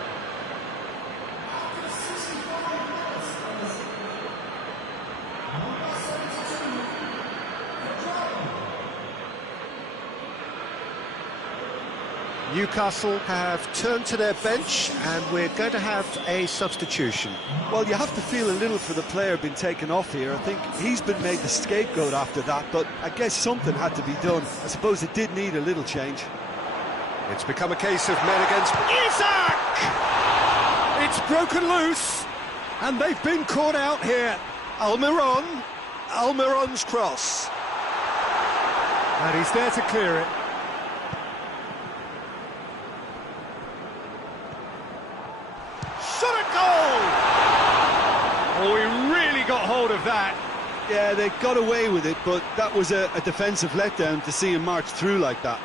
Newcastle have turned to their bench, and we're going to have a substitution. Well, you have to feel a little for the player being taken off here. I think he's been made the scapegoat after that, but I guess something had to be done. I suppose it did need a little change. It's become a case of men against Isak! It's broken loose, and they've been caught out here. Almiron's cross. And he's there to clear it. Oh, he really got hold of that. Yeah, they got away with it, but that was a defensive letdown to see him march through like that.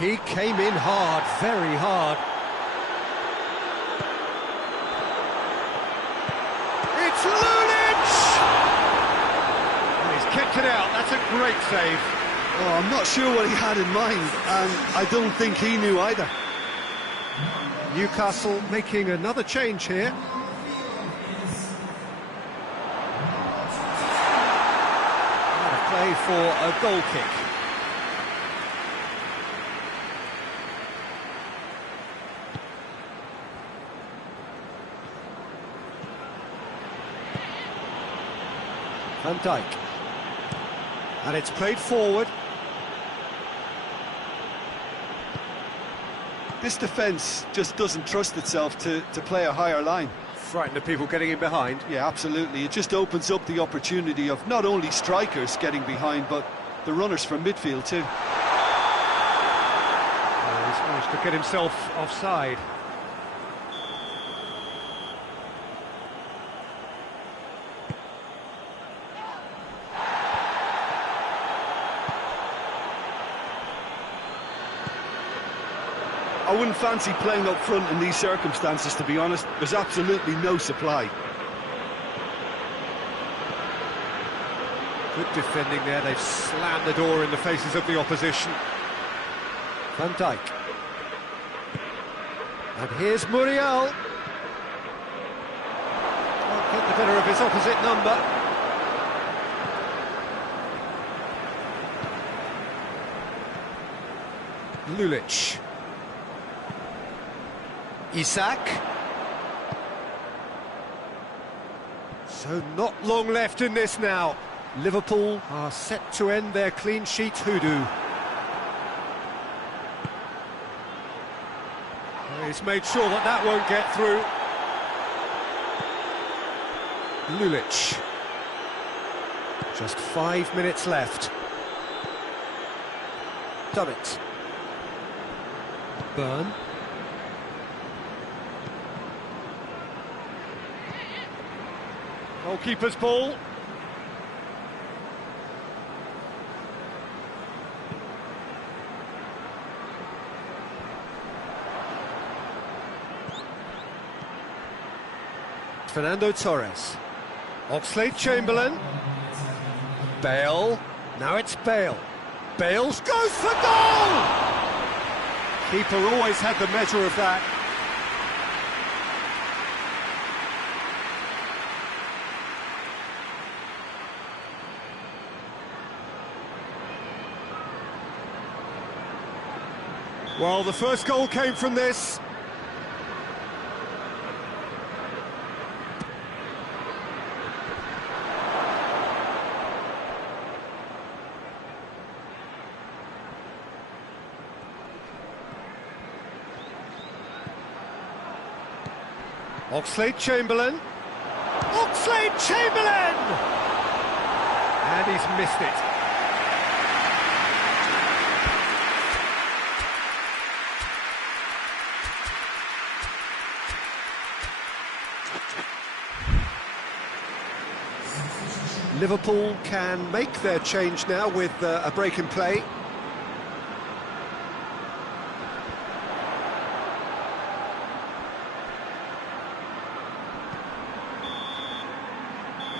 He came in hard, very hard. It's Lulic! And he's kicked it out. That's a great save. Oh, I'm not sure what he had in mind, and I don't think he knew either. Newcastle making another change here. What a play for a goal kick. Van Dijk. And it's played forward. This defence just doesn't trust itself to play a higher line. Frightened of people getting in behind. Yeah, absolutely. It just opens up the opportunity of not only strikers getting behind, but the runners from midfield too. He's managed to get himself offside. I wouldn't fancy playing up front in these circumstances, to be honest. There's absolutely no supply. Good defending there. They've slammed the door in the faces of the opposition. Van Dijk. And here's Muriel. Can't get the better of his opposite number. Lulic. Isak. So not long left in this now. Liverpool are set to end their clean sheet hoodoo. He's made sure that that won't get through. Lulic. Just 5 minutes left. Done it. Burn. Goalkeeper's ball. Fernando Torres. Oxlade-Chamberlain. Bale. Now it's Bale. Bale goes for goal! Keeper always had the measure of that. Well, the first goal came from this. Oxlade-Chamberlain. Oxlade-Chamberlain! And he's missed it. Liverpool can make their change now with a break in play.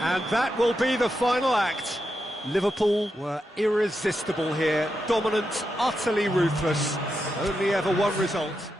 And that will be the final act. Liverpool were irresistible here, dominant, utterly ruthless. Only ever one result.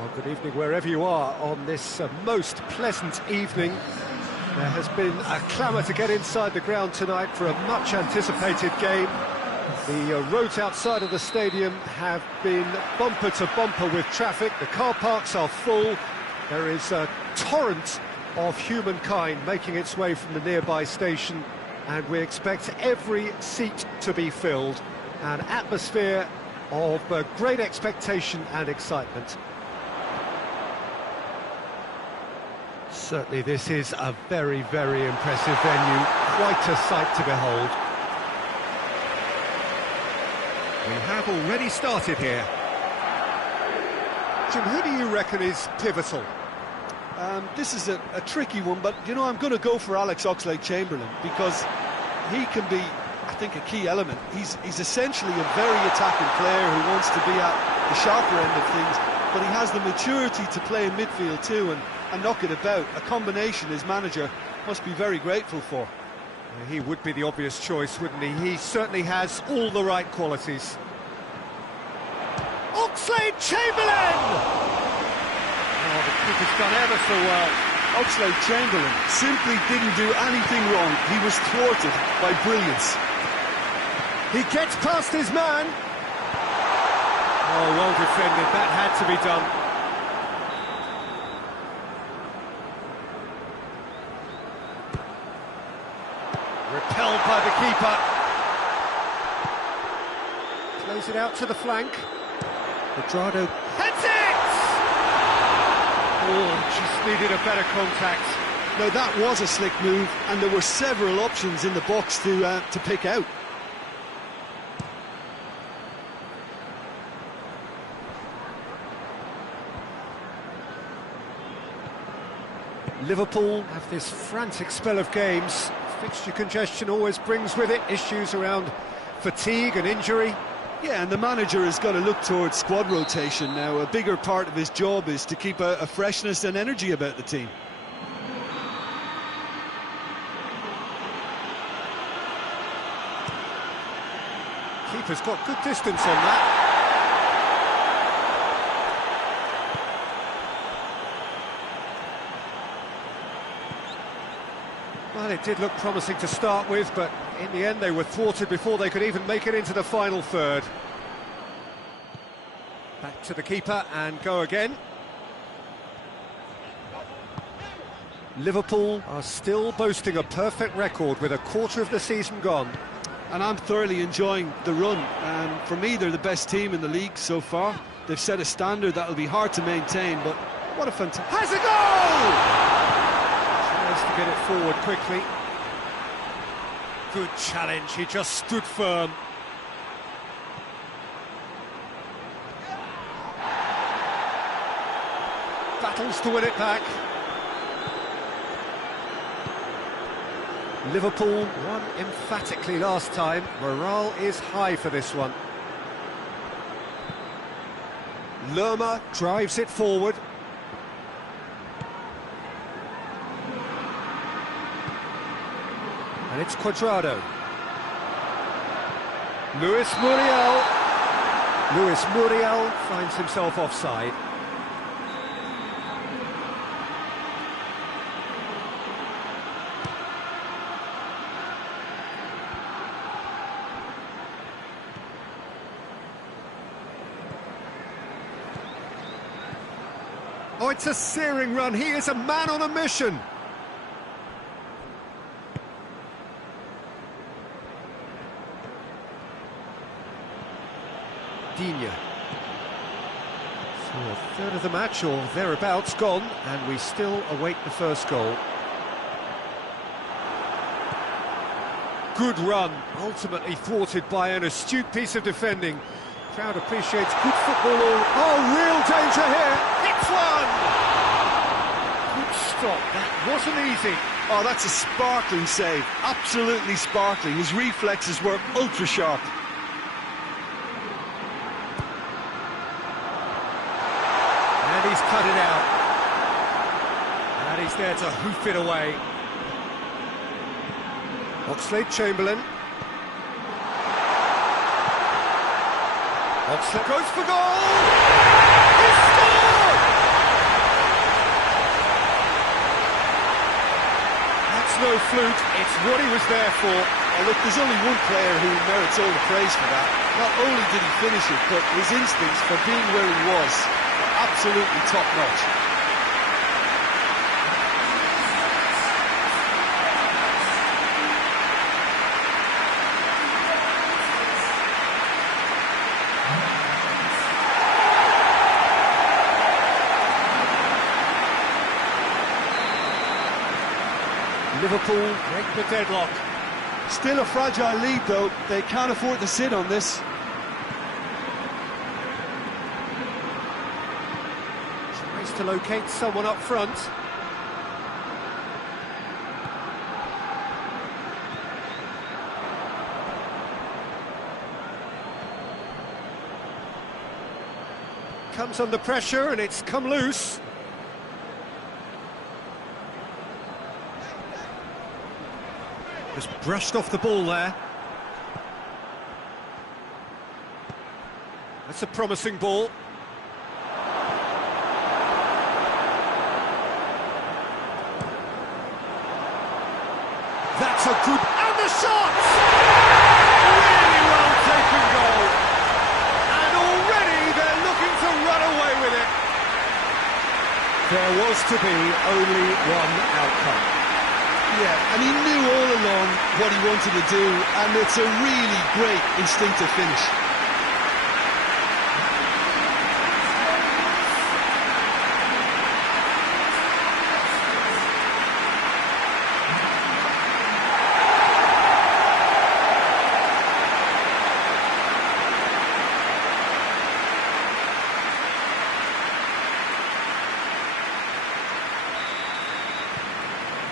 Well, good evening wherever you are on this most pleasant evening. There has been a clamour to get inside the ground tonight for a much anticipated game. The roads outside of the stadium have been bumper to bumper with traffic. The car parks are full. There is a torrent of humankind making its way from the nearby station, and we expect every seat to be filled. An atmosphere of great expectation and excitement. Certainly this is a very, very impressive venue, quite a sight to behold. We have already started here. Jim, who do you reckon is pivotal? This is a tricky one, but, you know, I'm going to go for Alex Oxlade-Chamberlain because he can be, I think, a key element. He's essentially a very attacking player who wants to be at the sharper end of things, but he has the maturity to play in midfield too and knock it about, a combination his manager must be very grateful for. He would be the obvious choice, wouldn't he? He certainly has all the right qualities. Oxlade-Chamberlain! Oh, the keeper's done ever so well. Oxlade-Chamberlain simply didn't do anything wrong. He was thwarted by brilliance. He gets past his man. Oh, well defended. That had to be done. Repelled by the keeper. Plays it out to the flank. Quadrado heads it! Oh, just needed a better contact. Now that was a slick move, and there were several options in the box to pick out. Liverpool have this frantic spell of games. Fixture congestion always brings with it issues around fatigue and injury. Yeah, and the manager has got to look towards squad rotation now. A bigger part of his job is to keep a freshness and energy about the team. Keeper's got good distance on that. Well, it did look promising to start with, but in the end they were thwarted before they could even make it into the final third. Back to the keeper and go again. Liverpool are still boasting a perfect record with a quarter of the season gone. And I'm thoroughly enjoying the run. And for me, they're the best team in the league so far. They've set a standard that'll be hard to maintain, but what a fantastic... Has a goal! Tries to get it forward quickly. Good challenge, he just stood firm. Battles to win it back. Liverpool won emphatically last time. Morale is high for this one. Lerma drives it forward. And it's Cuadrado. Luis Muriel finds himself offside. Oh, it's a searing run. He is a man on a mission. Digne. So a third of the match or thereabouts gone, and we still await the first goal. Good run, ultimately thwarted by an astute piece of defending. Crowd appreciates good football. Oh, real danger here. It's one! Good stop. That wasn't easy. Oh, that's a sparkling save. Absolutely sparkling. His reflexes were ultra sharp. And he's cut it out. And he's there to hoof it away. Oxlade-Chamberlain. Oxlade goes for goal! He scored! That's no fluke, it's what he was there for. Oh, look, there's only one player who merits all the praise for that. Not only did he finish it, but his instincts for being where he was were absolutely top-notch. Liverpool break the deadlock. Still a fragile lead, though. They can't afford to sit on this. Tries to locate someone up front. Comes under pressure and it's come loose. Just brushed off the ball there. That's a promising ball. That's a good... And the shot! Really well taken goal. And already they're looking to run away with it. There was to be only one outcome. Yeah, and he knew all along what he wanted to do, and it's a really great instinctive finish.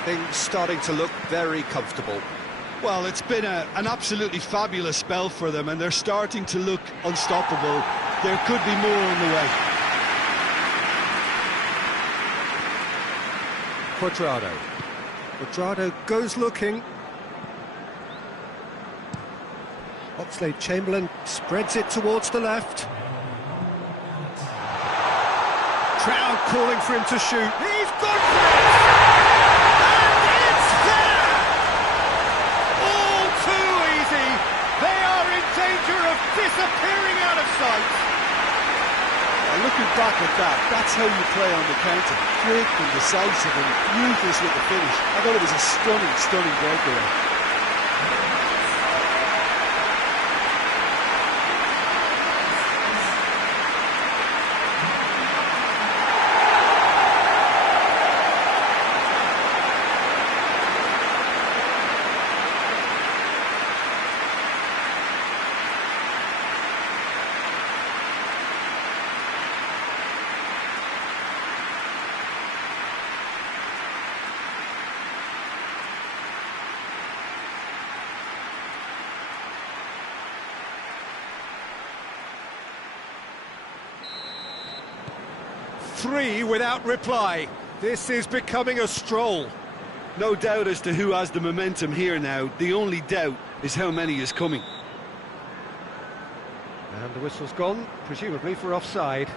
Things starting to look very comfortable. Well, it's been an absolutely fabulous spell for them, and they're starting to look unstoppable. There could be more on the way. Quadrado goes looking. Oxlade-Chamberlain spreads it towards the left. Crowd calling for him to shoot. He's gone for it! And it's there! All too easy. They are in danger of disappearing out of sight. Looking back at that, that's how you play on the counter. Quick and decisive and ruthless with the finish. I thought it was a stunning breakaway. Three without reply. This is becoming a stroll. No doubt as to who has the momentum here now. The only doubt is how many is coming. And the whistle's gone, presumably for offside.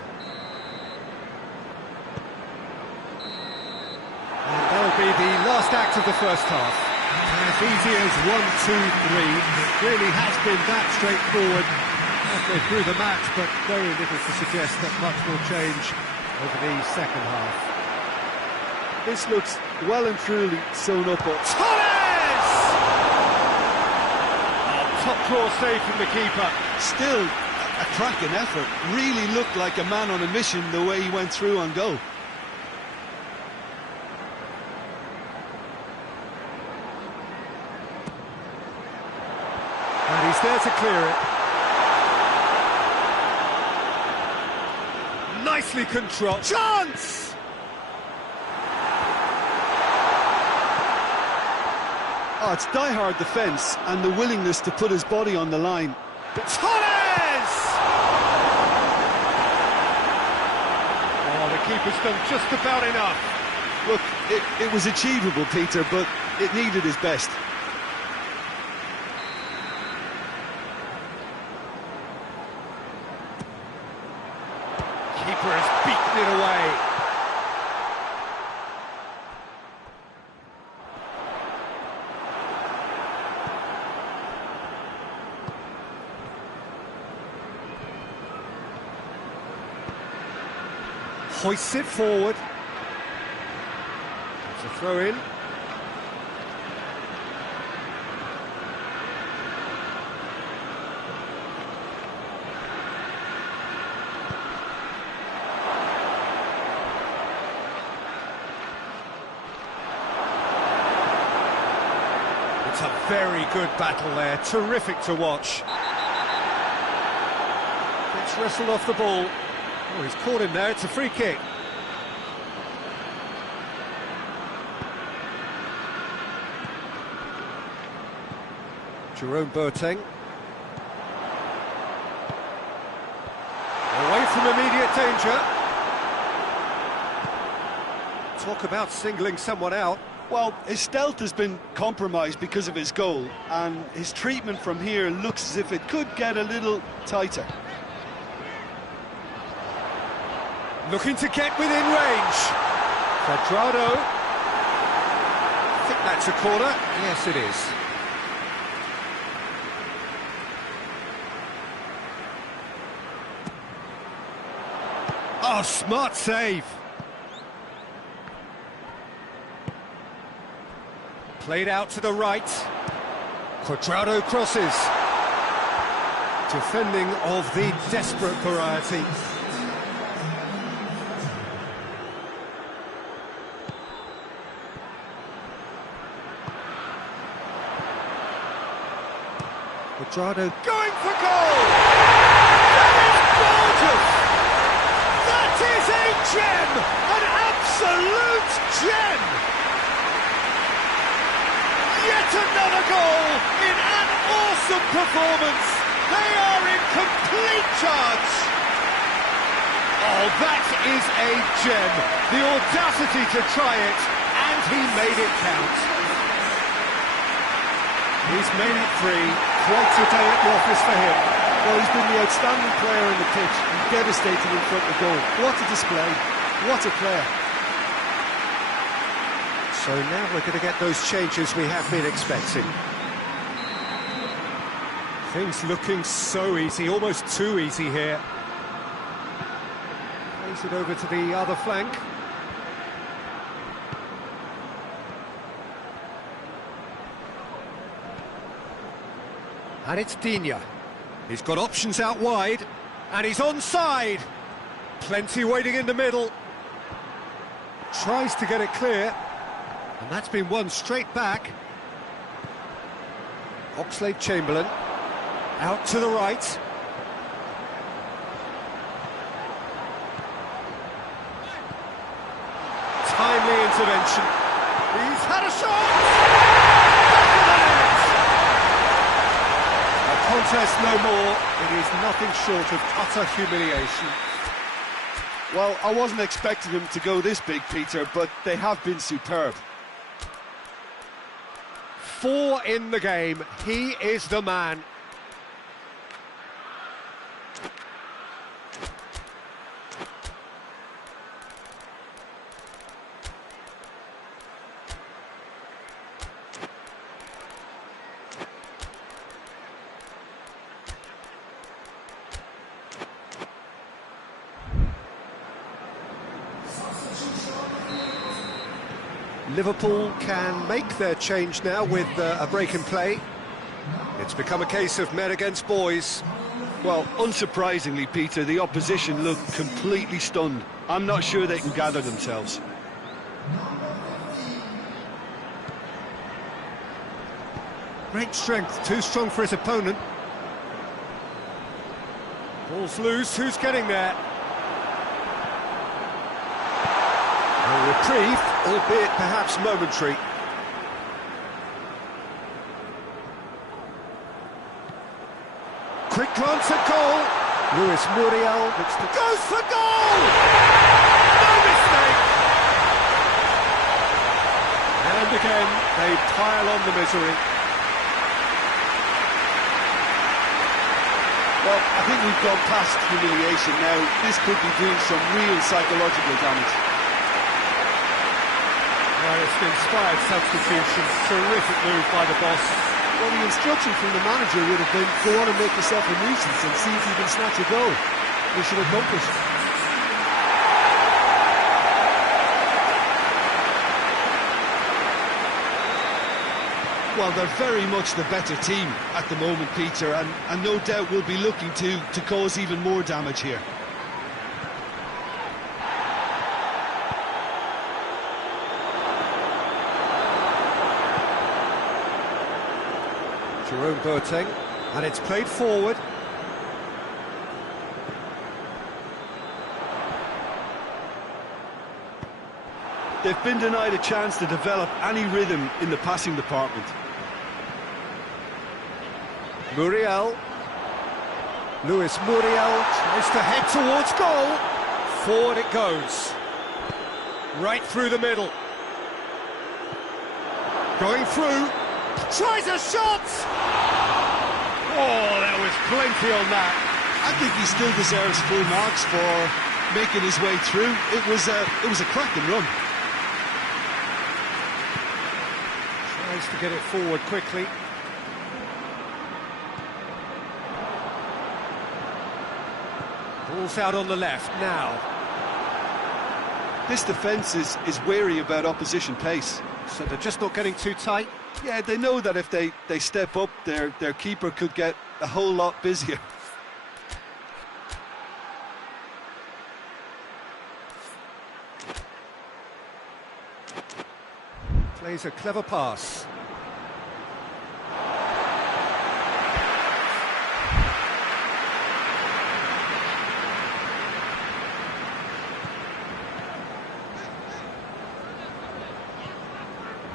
And that'll be the last act of the first half. As easy as 1, 2, 3. It really has been that straightforward halfway through the match, but very little to suggest that much will change over the second half. This looks well and truly sewn up. Torres! Top draw save from the keeper. Still a cracking effort. Really looked like a man on a mission the way he went through on goal. And he's there to clear it. Nicely controlled. Chance! Oh, it's die-hard defence and the willingness to put his body on the line. Torres! Oh, the keeper's done just about enough. Look, it was achievable, Peter, but it needed his best. Keeper has beaten it away. Hoists it forward. It's a throw in. It's a very good battle there, terrific to watch. It's wrestled off the ball. Oh, he's caught him there, it's a free kick. Jerome Boateng. Away from immediate danger. Talk about singling someone out. Well, his stealth has been compromised because of his goal, and his treatment from here looks as if it could get a little tighter. Looking to get within range. Quadrado. I think that's a corner. Yes, it is. Oh, smart save. Played out to the right. Quadrado crosses. Defending of the desperate variety. Quadrado going for goal! That is gorgeous! That is a gem! An absolute gem! Yet another goal in an awesome performance. They are in complete charge. Oh, that is a gem. The audacity to try it, and he made it count. He's made it three. Quite a day at the office for him. Well, he's been the outstanding player on the pitch. He's devastating in front of goal. What a display. What a player. So now we're going to get those changes we have been expecting. Things looking so easy, almost too easy here. Plays it over to the other flank. And it's Digne. He's got options out wide, and he's onside. Plenty waiting in the middle. Tries to get it clear, and that's been won straight back. Oxlade-Chamberlain, out to the right. Timely intervention. He's had a shot! Back of the net! A contest no more. It is nothing short of utter humiliation. Well, I wasn't expecting him to go this big, Peter, but they have been superb. 4 in the game. He is the man. Liverpool can make their change now with a break in play. It's become a case of men against boys. Well, unsurprisingly, Peter, the opposition look completely stunned. I'm not sure they can gather themselves. Great strength, too strong for his opponent. Ball's loose, who's getting there? A reprieve, albeit perhaps momentary. Quick glance at goal. Luis Muriel goes for goal! No mistake! And again, they pile on the misery. Well, I think we've gone past humiliation now. This could be doing some real psychological damage. Well, it's an inspired substitution. Terrific move by the boss. Well, the instruction from the manager would have been, go on and make yourself a nuisance and see if you can snatch a goal. Mission accomplished. Well, they're very much the better team at the moment, Peter, and no doubt will be looking to cause even more damage here. Jerome Boateng, and it's played forward. They've been denied a chance to develop any rhythm in the passing department. Muriel. Luis Muriel tries to head towards goal. Forward it goes. Right through the middle. Going through. Tries a shot! Oh, there was plenty on that. I think he still deserves full marks for making his way through. It was a cracking run. Tries to get it forward quickly. Ball's out on the left now. This defence is wary about opposition pace. So they're just not getting too tight. Yeah, they know that if they step up, their keeper could get a whole lot busier. Plays a clever pass.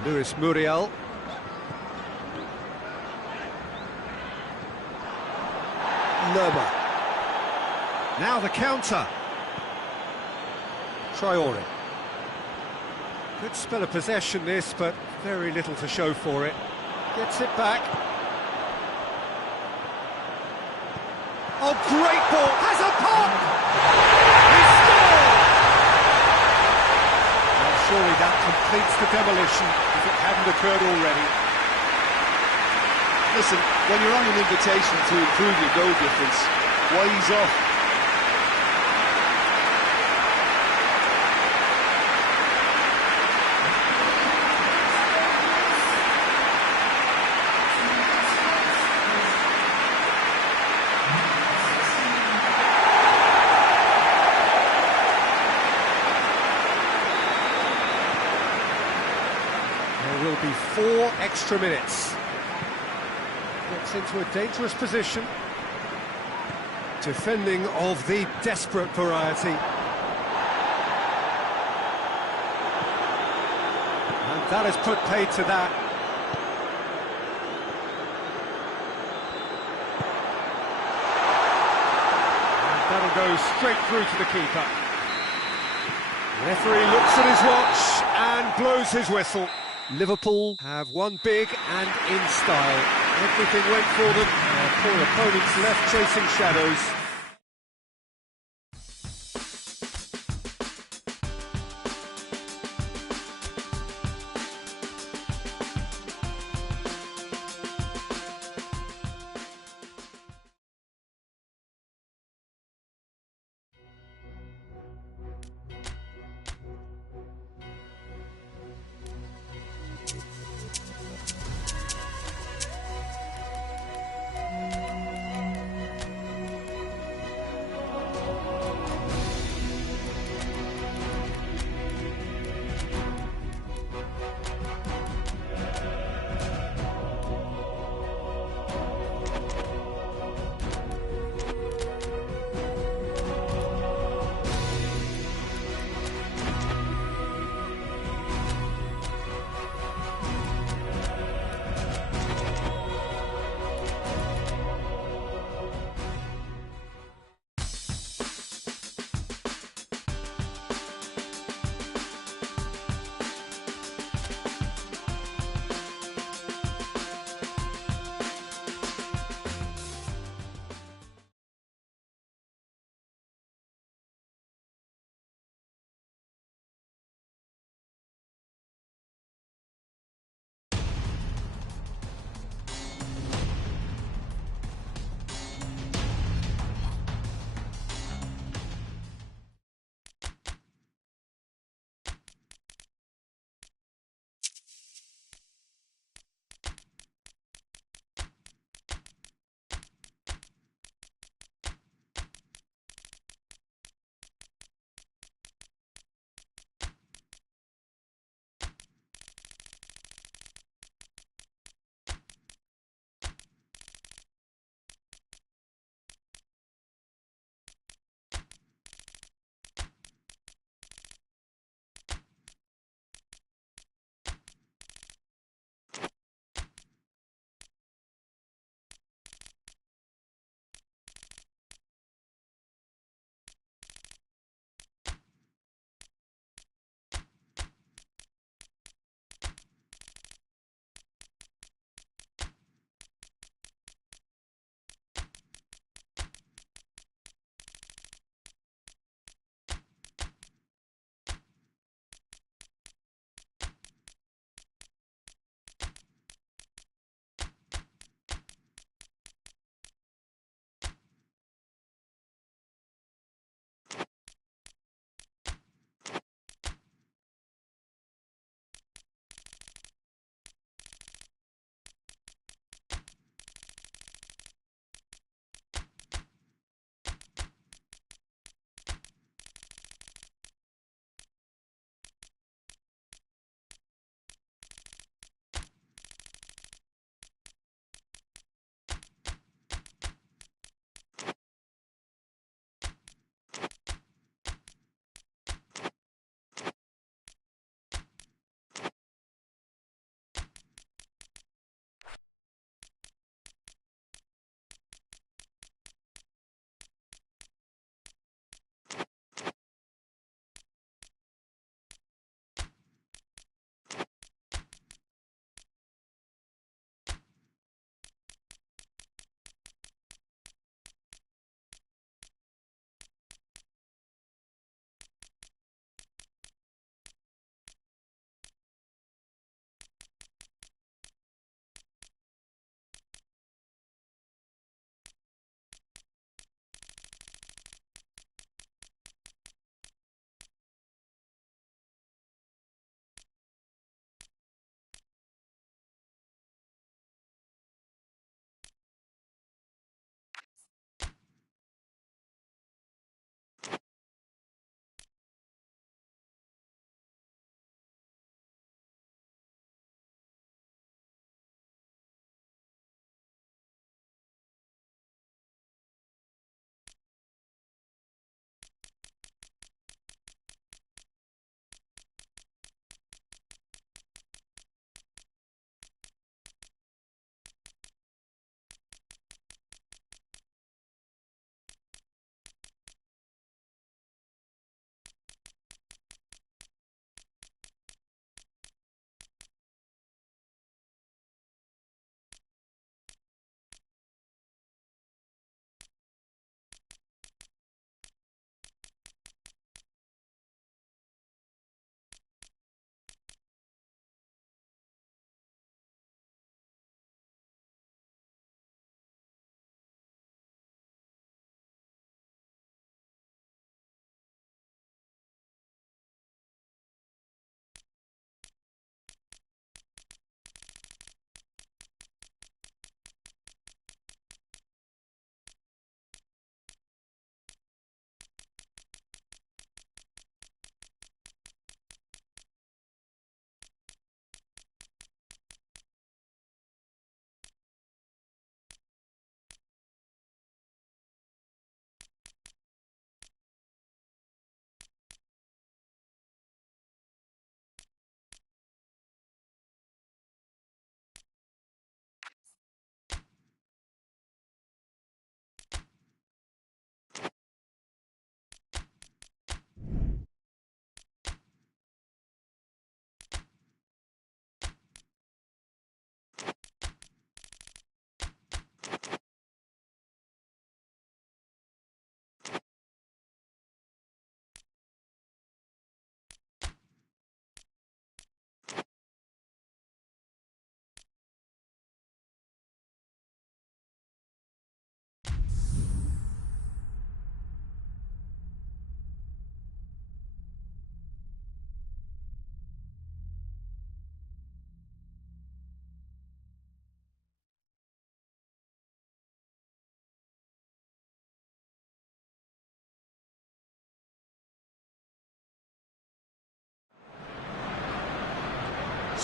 Luis Muriel. Loba. Now the counter. Traore. Good spell of possession this, but very little to show for it. Gets it back. Oh, great ball! Has a pop! He scored! Well, surely that completes the demolition if it hadn't occurred already. Listen, when you're on an invitation to improve your goal difference, why ease off? There will be 4 extra minutes. Gets into a dangerous position. Defending of the desperate variety. And that has put paid to that. And that'll go straight through to the keeper. Referee looks at his watch and blows his whistle. Liverpool have won big and in style. Everything went for them. Their poor opponents left chasing shadows.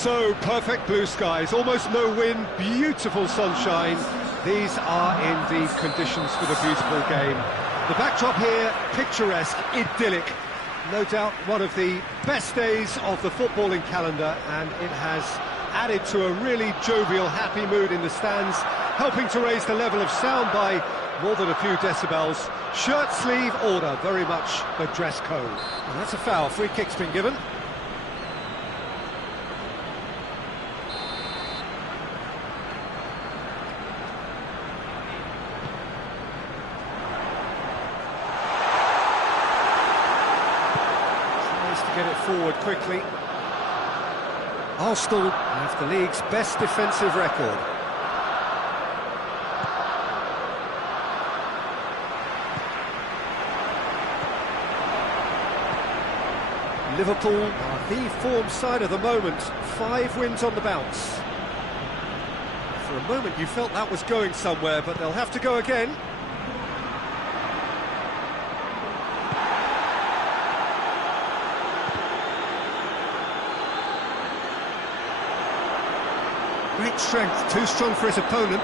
So, perfect blue skies, almost no wind, beautiful sunshine. These are indeed conditions for the beautiful game. The backdrop here, picturesque, idyllic. No doubt one of the best days of the footballing calendar, and it has added to a really jovial, happy mood in the stands, helping to raise the level of sound by more than a few decibels. Shirt sleeve order, very much the dress code. And that's a foul, free kick's been given. Get it forward quickly. Arsenal have the league's best defensive record. Liverpool are the form side of the moment. 5 wins on the bounce. For a moment you felt that was going somewhere, but they'll have to go again. Great strength, too strong for his opponent.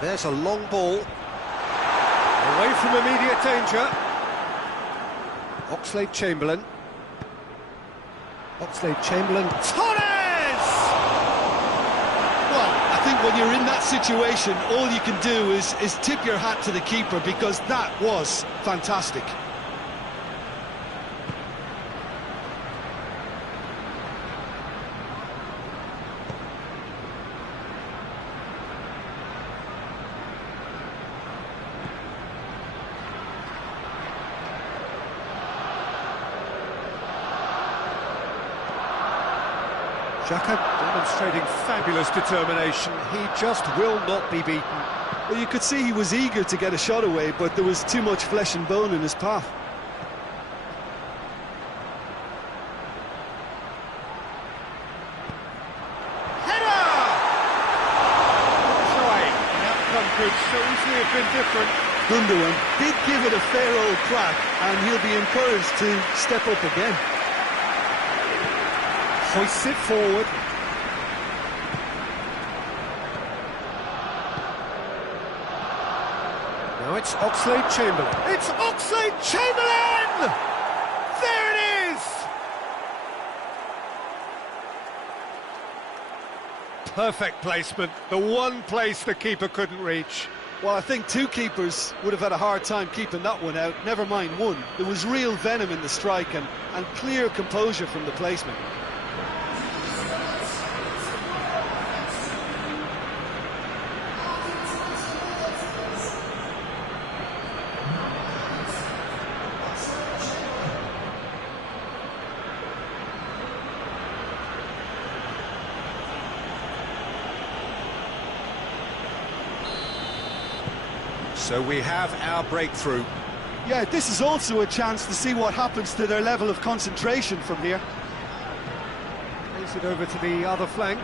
There's a long ball. Away from immediate danger. Oxlade-Chamberlain. Oxlade-Chamberlain. Torres! I think when you're in that situation, all you can do is tip your hat to the keeper, because that was fantastic. Xhaka demonstrating fabulous determination. He just will not be beaten. Well, you could see he was eager to get a shot away, but there was too much flesh and bone in his path. Header! Trying. The outcome could so easily have been different. Gundogan did give it a fair old crack, and he'll be encouraged to step up again. Hoists it forward. Now it's Oxlade-Chamberlain. It's Oxlade-Chamberlain! There it is! Perfect placement. The one place the keeper couldn't reach. Well, I think 2 keepers would have had a hard time keeping that one out, never mind 1. There was real venom in the strike and clear composure from the placement. So we have our breakthrough. Yeah, this is also a chance to see what happens to their level of concentration from here. Plays it over to the other flank.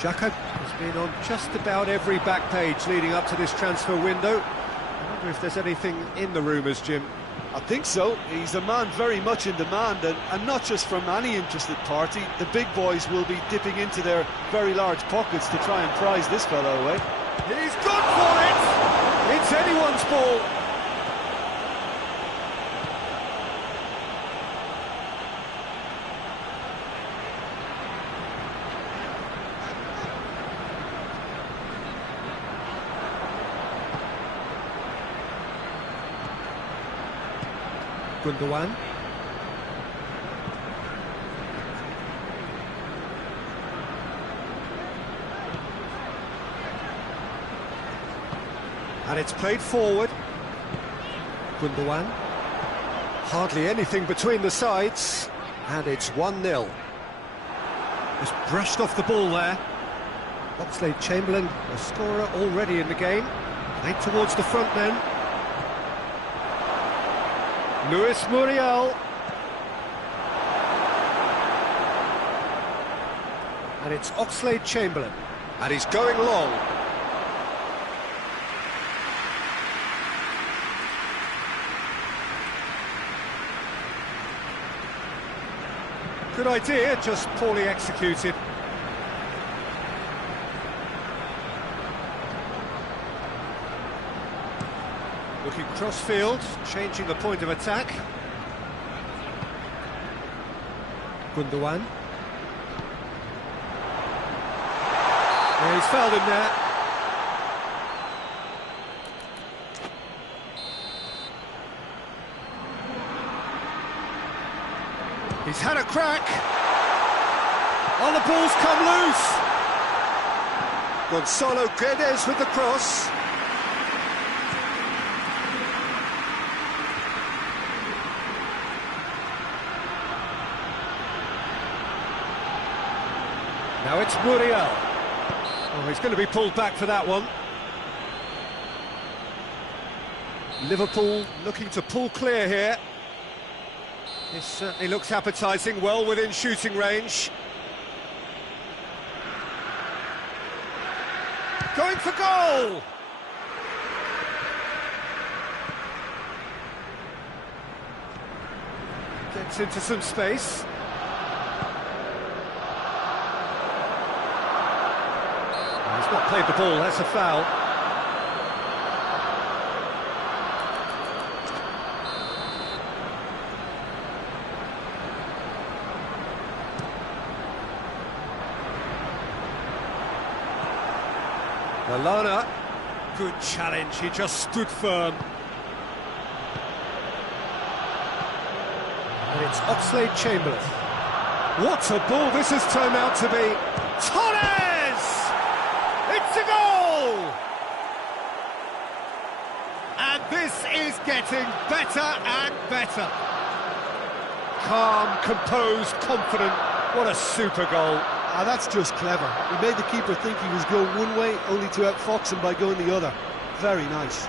Xhaka has been on just about every back page leading up to this transfer window. I wonder if there's anything in the rumours, Jim. I think so. He's a man very much in demand, and not just from any interested party. The big boys will be dipping into their very large pockets to try and prize this fellow away. He's gone for it! It's anyone's ball! Gundogan. And it's played forward. Gundogan. Hardly anything between the sides. And it's 1-0. Just brushed off the ball there. Oxlade-Chamberlain, a scorer already in the game. Played towards the front then. Luis Muriel. And it's Oxlade-Chamberlain. And he's going long. Good idea, just poorly executed. Looking cross-field, changing the point of attack. Gundogan. Yeah, he's fouled him there. He's had a crack. Oh, the ball's come loose. Gonzalo Guedes with the cross. Now it's Muriel. Oh, he's going to be pulled back for that one. Liverpool looking to pull clear here. This certainly looks appetising, well within shooting range. Going for goal! Gets into some space. He's not played the ball, that's a foul. Lallana, good challenge, he just stood firm. And it's Oxlade-Chamberlain. What a ball this has turned out to be. Torres! It's a goal! And this is getting better and better. Calm, composed, confident. What a super goal. Ah, that's just clever. He made the keeper think he was going one way, only to outfox him by going the other. Very nice.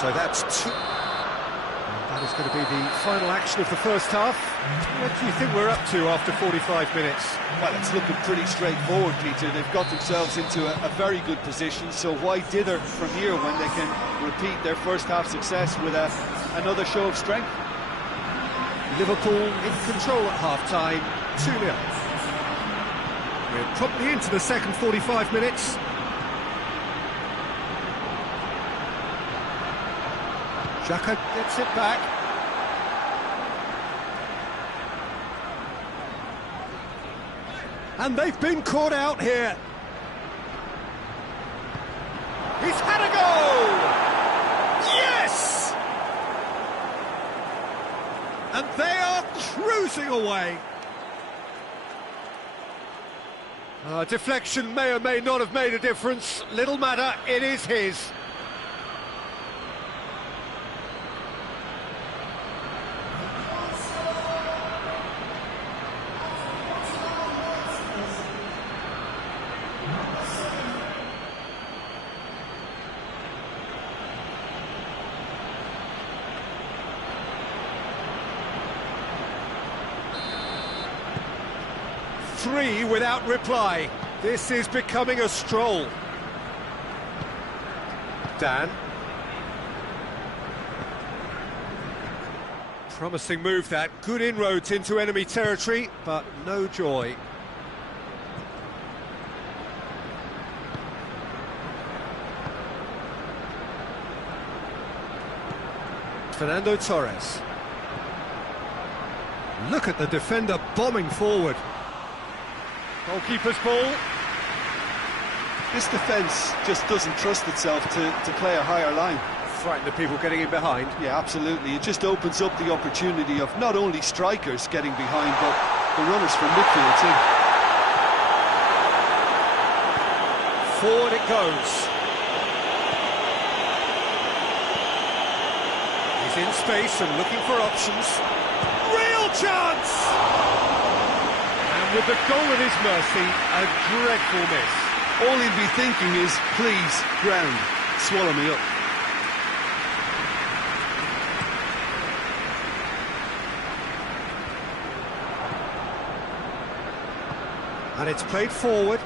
So that's two. That is going to be the final action of the first half. What do you think we're up to after 45 minutes? Well, it's looking pretty straightforward, Peter. They've got themselves into a very good position, so why dither from here when they can repeat their first half success with another show of strength? Liverpool in control at half-time, 2-0. We're probably into the second 45 minutes. Xhaka gets it back. And they've been caught out here. He's had a goal! Yes! And they are cruising away. Deflection may or may not have made a difference. Little matter, it is his. Three without reply. This is becoming a stroll. Dan. Promising move that. Good inroads into enemy territory, but no joy. Fernando Torres. Look at the defender bombing forward. Goalkeeper's ball. This defence just doesn't trust itself to play a higher line. Frighten the people getting in behind. Yeah, absolutely. It just opens up the opportunity of not only strikers getting behind, but the runners from midfield too. Forward it goes. He's He's in space and looking for options. Real chance! And with the goal at his mercy, a dreadful miss. All he'd be thinking is, please, ground, swallow me up. And it's played forward.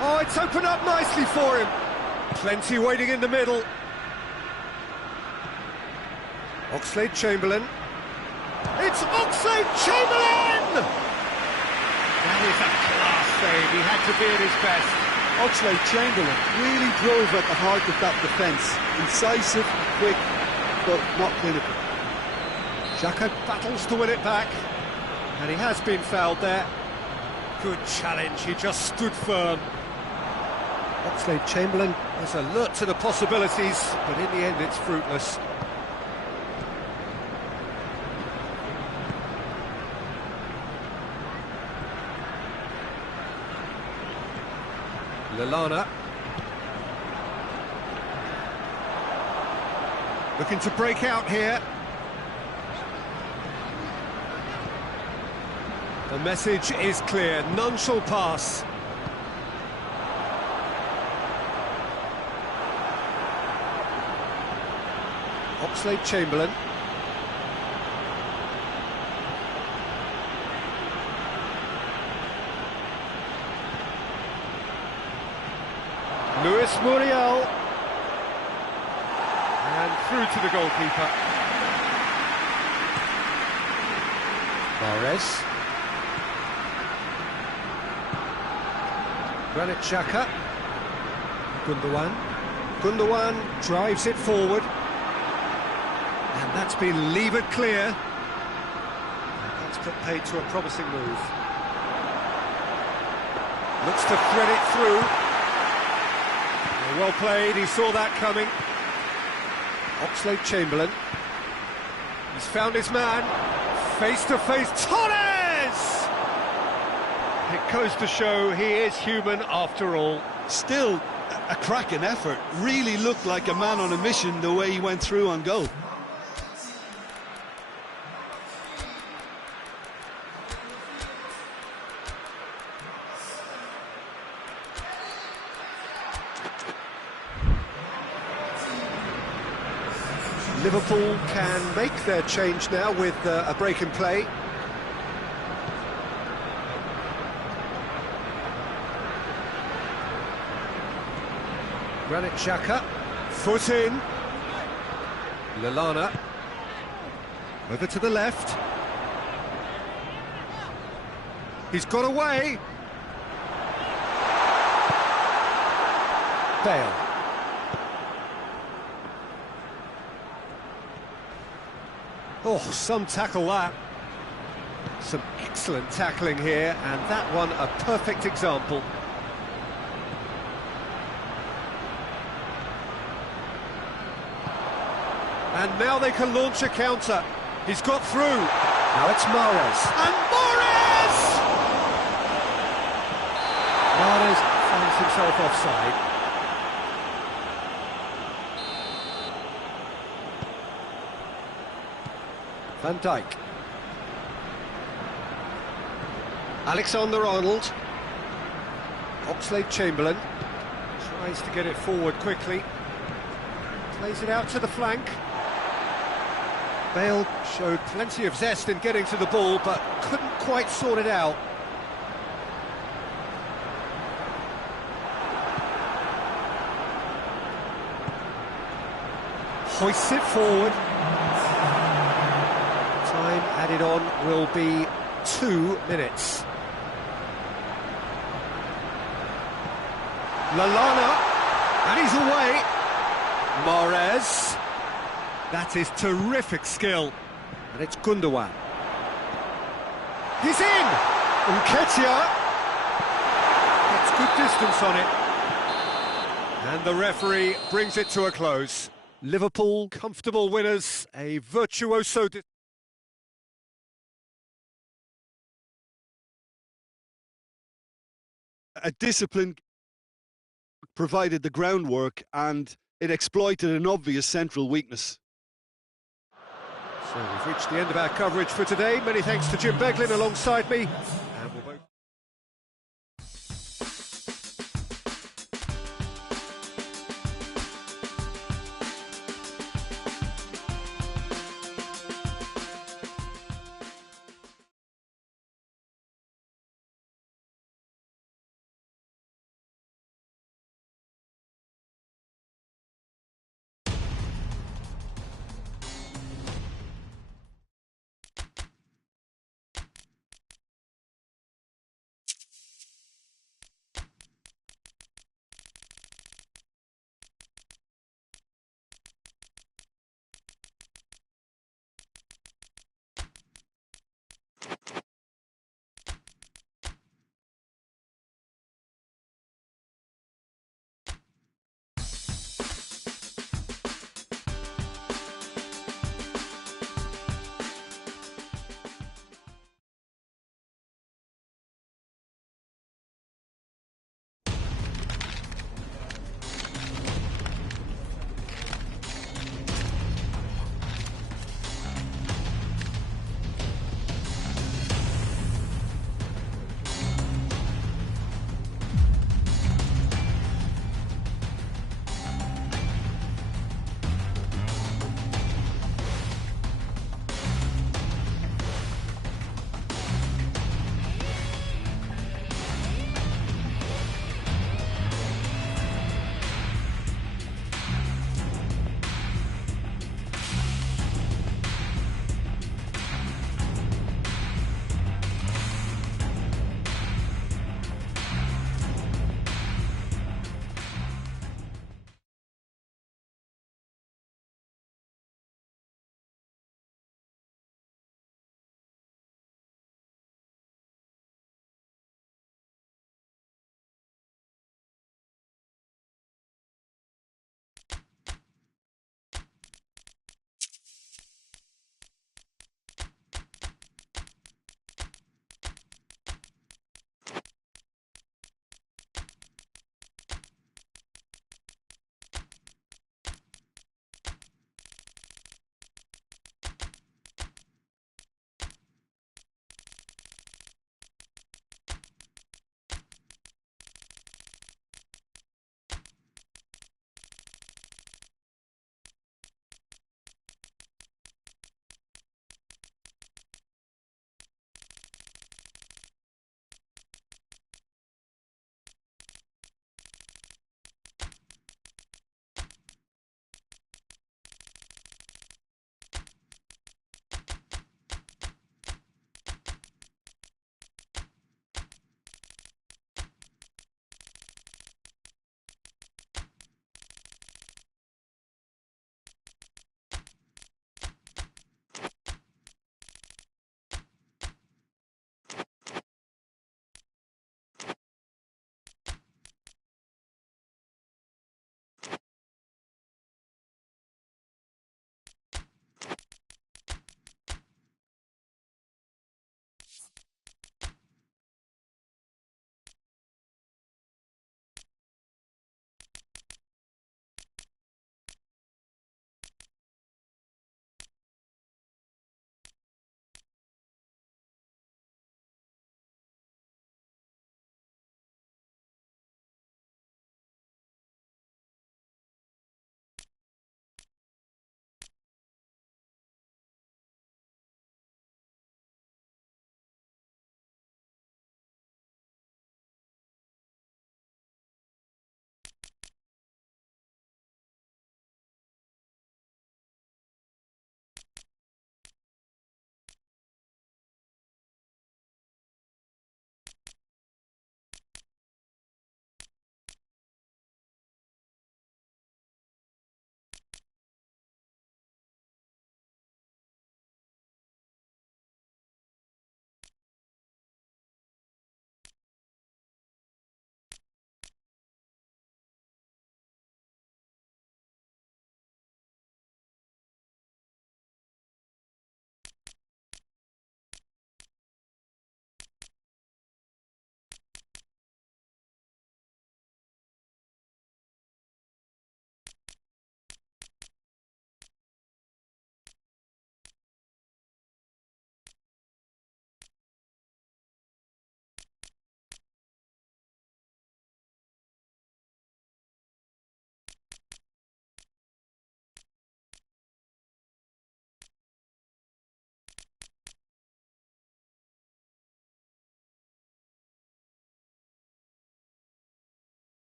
Oh, it's opened up nicely for him. Plenty waiting in the middle. Oxlade-Chamberlain. It's Oxlade-Chamberlain! That is a class save. He had to be at his best. Oxlade-Chamberlain really drove at the heart of that defence. Incisive, quick, but not clinical. Xhaka battles to win it back. And he has been fouled there. Good challenge, he just stood firm. Oxlade-Chamberlain is alert to the possibilities, but in the end it's fruitless. Lallana. Looking to break out here. The message is clear, none shall pass. Oxlade-Chamberlain. Luis Muriel. And through to the goalkeeper. Torres. Granit Xhaka. Gundogan drives it forward. And that's been levered clear. And that's put paid to a promising move. Looks to thread it through. Well played, he saw that coming. Oxlade-Chamberlain. He's found his man. Face to face, Torres! It goes to show he is human after all. Still a cracking effort. Really looked like a man on a mission the way he went through on goal. Liverpool can make their change now with a break in play. Granit Xhaka, foot in. Lallana, over to the left. He's got away. Bale. Oh, some tackle that. Some excellent tackling here, and that one a perfect example. And now they can launch a counter. He's got through. Now it's Mahrez. And Mahrez! Mahrez finds himself offside. Van Dijk. Alexander-Arnold. Oxlade-Chamberlain tries to get it forward quickly. Plays it out to the flank. Bale showed plenty of zest in getting to the ball, but couldn't quite sort it out. Hoists it forward. Time added on will be 2 minutes. Lallana, and he's away. Mahrez. That is terrific skill. And it's Gundogan. He's in! Nketiah gets good distance on it. And the referee brings it to a close. Liverpool, comfortable winners, a virtuoso... A disciplined provided the groundwork and it exploited an obvious central weakness. So we've reached the end of our coverage for today. Many thanks to Jim Beglin alongside me.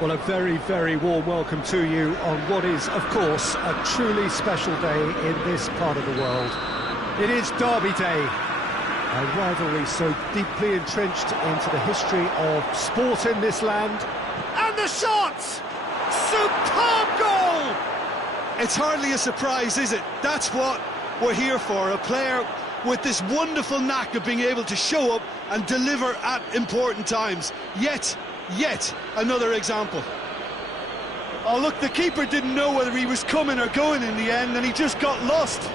Well, a very, very warm welcome to you on what is, of course, a truly special day in this part of the world. It is Derby Day, a rivalry so deeply entrenched into the history of sport in this land. And the shot! Superb goal! It's hardly a surprise, is it? That's what we're here for, a player with this wonderful knack of being able to show up and deliver at important times. Yet another example. Oh, look, the keeper didn't know whether he was coming or going in the end, and he just got lost.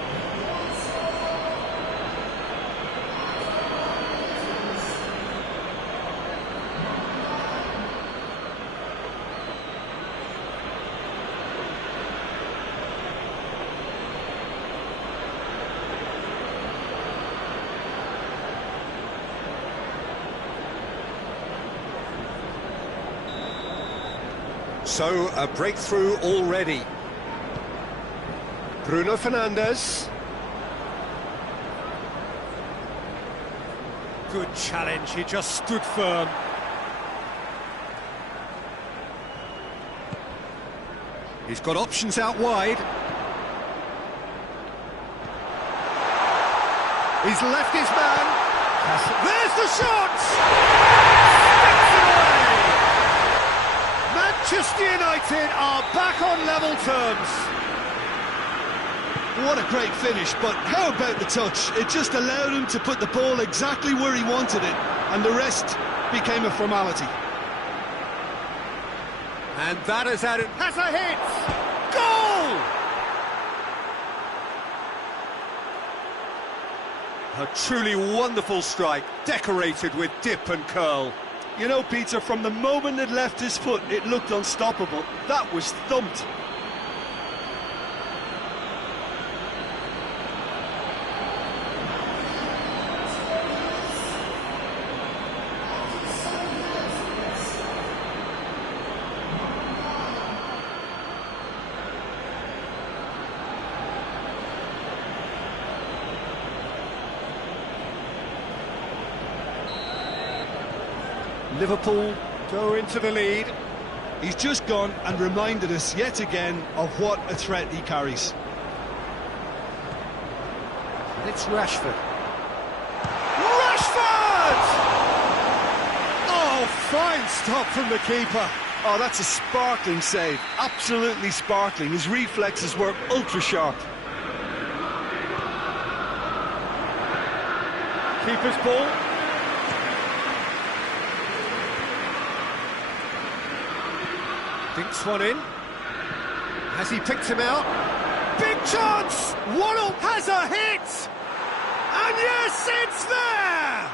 So, a breakthrough already. Bruno Fernandes. Good challenge, he just stood firm. He's got options out wide. He's left his man. There's the shot! Sticks it away! Manchester United are back on level terms. What a great finish, but how about the touch? It just allowed him to put the ball exactly where he wanted it, and the rest became a formality. And that has added... has a hit! Goal! A truly wonderful strike, decorated with dip and curl. You know, Peter, from the moment it left his foot, it looked unstoppable. That was thumped. Liverpool go into the lead. He's just gone and reminded us yet again of what a threat he carries. And it's Rashford. Rashford! Oh, fine stop from the keeper. Oh, that's a sparkling save. Absolutely sparkling. His reflexes were ultra sharp. Keeper's ball. Dinks one in. Has he picked him out? Big chance! Waddle has a hit! And yes, it's there!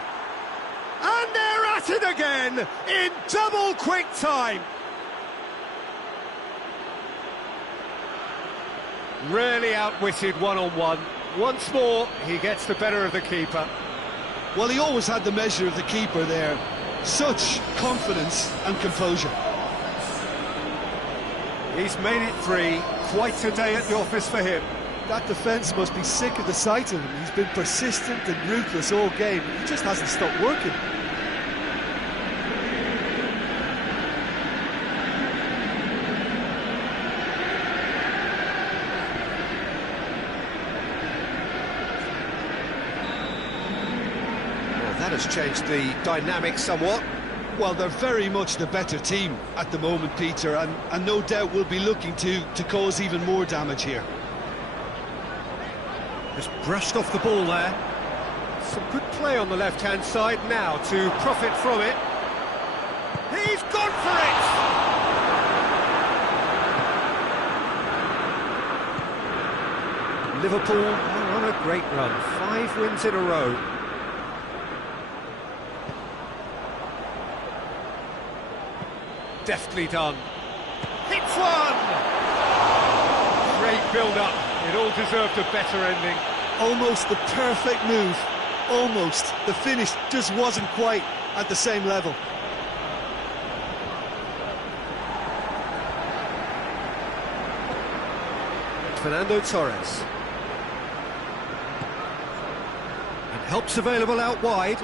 And they're at it again in double quick time. Really outwitted one-on-one. Once more, he gets the better of the keeper. Well, he always had the measure of the keeper there. Such confidence and composure. He's made it three. Quite a day at the office for him. That defence must be sick of the sight of him. He's been persistent and ruthless all game. He just hasn't stopped working. Well, that has changed the dynamic somewhat. Well, they're very much the better team at the moment, Peter, and no doubt will be looking to cause even more damage here. Just brushed off the ball there. Some good play on the left-hand side now to profit from it. He's gone for it! Liverpool are on a great run. 5 wins in a row. Deftly done. Hits one! Great build-up. It all deserved a better ending. Almost the perfect move. Almost. The finish just wasn't quite at the same level. Fernando Torres. And help's available out wide.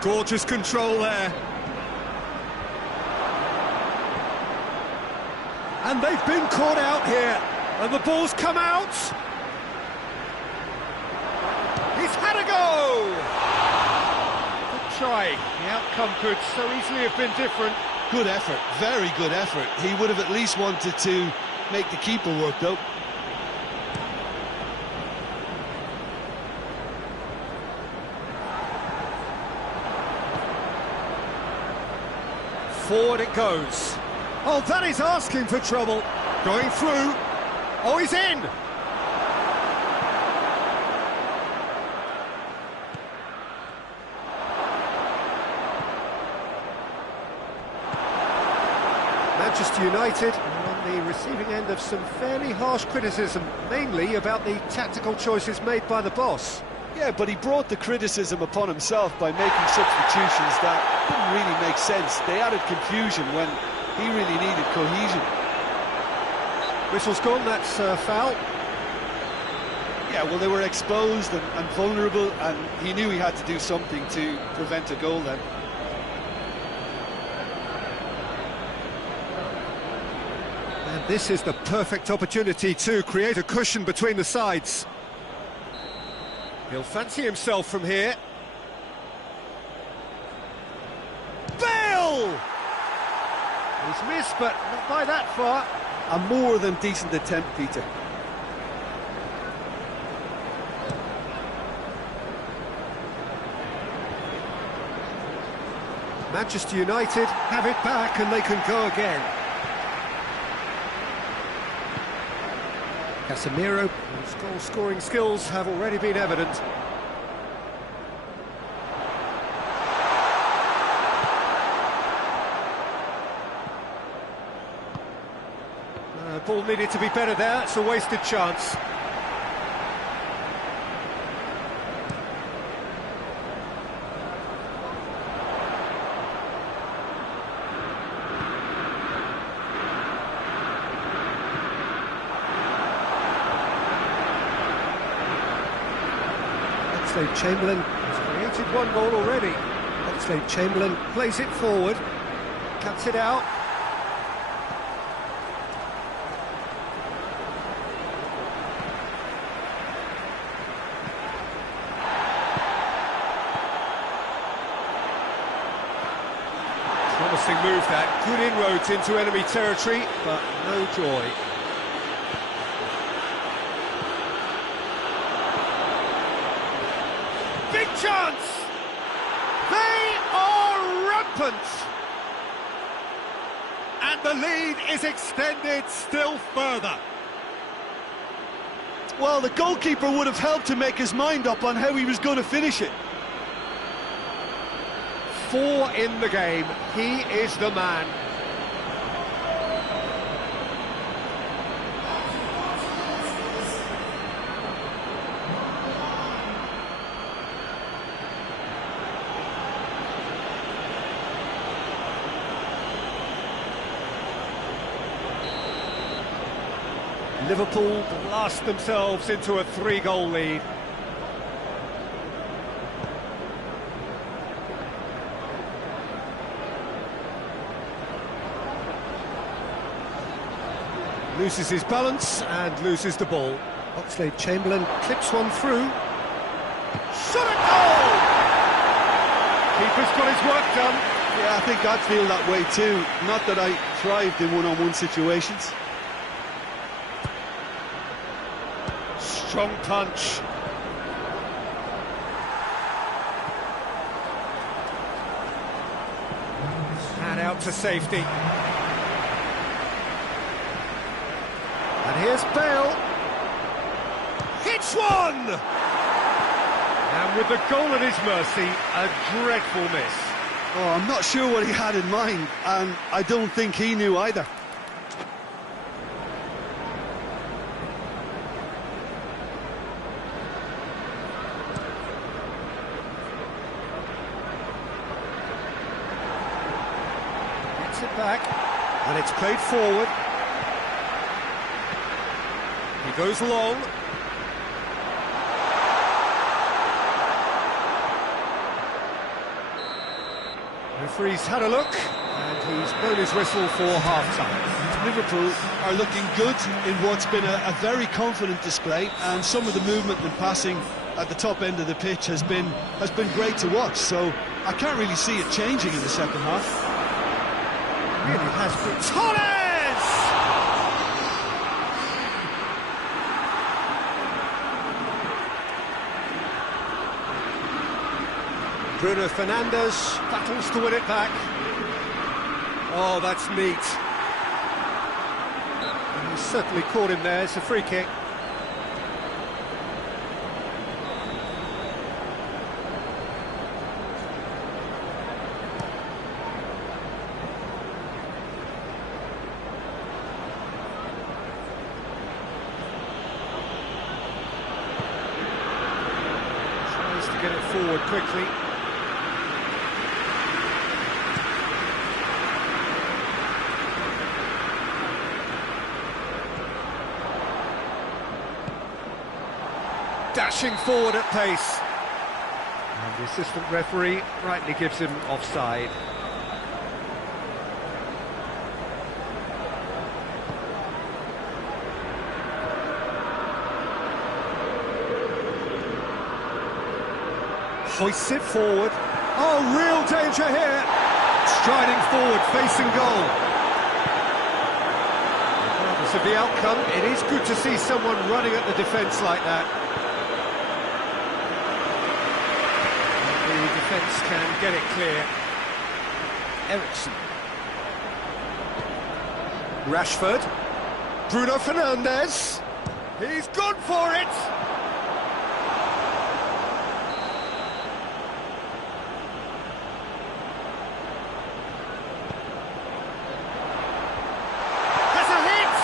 Gorgeous control there. And they've been caught out here, and the ball's come out. He's had a go! Good try. The outcome could so easily have been different. Good effort, very good effort. He would have at least wanted to make the keeper work, though. Forward it goes. Oh, that is asking for trouble. Going through. Oh, he's in! Manchester United are on the receiving end of some fairly harsh criticism, mainly about the tactical choices made by the boss. Yeah, but he brought the criticism upon himself by making substitutions that didn't really make sense. They added confusion when he really needed cohesion. Whistle's gone, that's foul. Yeah, well, they were exposed and vulnerable, and he knew he had to do something to prevent a goal then. And this is the perfect opportunity to create a cushion between the sides. He'll fancy himself from here. Bale! He's missed, but not by that far. A more than decent attempt, Peter. Manchester United have it back and they can go again. Casemiro, whose goal-scoring skills have already been evident. Ball needed to be better there, it's a wasted chance. Chamberlain has created one goal already. Chamberlain plays it forward, cuts it out. Promising move that, good inroads into enemy territory, but no joy. Big chance! They are rampant! And the lead is extended still further. Well, the goalkeeper would have helped to make his mind up on how he was going to finish it. 4 in the game, he is the man. Liverpool blast themselves into a 3-goal lead. Loses his balance and loses the ball. Oxlade-Chamberlain clips one through. Shot at goal! Keeper's got his work done. Yeah, I think I'd feel that way too. Not that I thrived in one-on-one situations. Strong punch. And out to safety. And here's Bale. Hits one! And with the goal at his mercy, a dreadful miss. Oh, I'm not sure what he had in mind, and I don't think he knew either. Gets it back, and it's played forward. He goes long. Referee's had a look, and he's blown his whistle for half-time. Liverpool are looking good in what's been a very confident display, and some of the movement and passing at the top end of the pitch has been great to watch. So I can't really see it changing in the second half. Really has been. Torres! Bruno Fernandes battles to win it back. Oh, that's neat. He certainly caught him there. It's a free kick. Tries to get it forward quickly. Dashing forward at pace. And the assistant referee rightly gives him offside. Hoists it forward. Oh, real danger here. Striding forward, facing goal. Regardless of the outcome, it is good to see someone running at the defence like that. Defence can get it clear. Ericsson. Rashford. Bruno Fernandes. He's gone for it! Has a hit!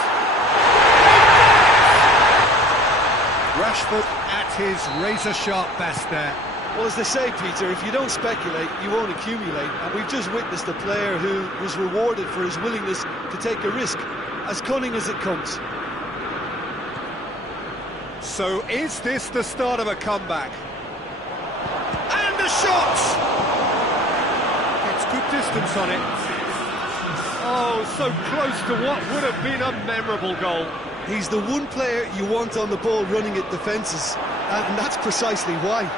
Rashford at his razor-sharp best there. Well, as they say, Peter, if you don't speculate, you won't accumulate. And we've just witnessed a player who was rewarded for his willingness to take a risk, as cunning as it comes. So is this the start of a comeback? And a shot! Gets good distance on it. Oh, so close to what would have been a memorable goal. He's the one player you want on the ball running at defences, and that's precisely why.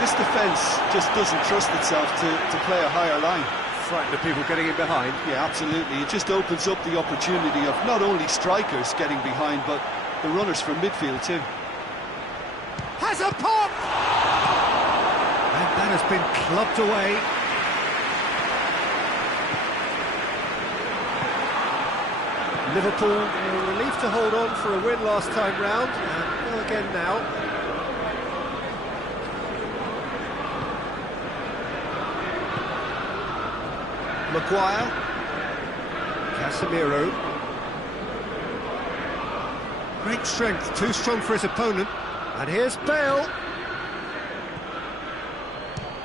This defence just doesn't trust itself to play a higher line. Frightened of people getting in behind. Yeah, absolutely. It just opens up the opportunity of not only strikers getting behind, but the runners from midfield too. Has a pop! And that has been clubbed away. Liverpool were relieved to hold on for a win last time round, and go again now. Maguire, Casemiro, great strength, too strong for his opponent, and here's Bale,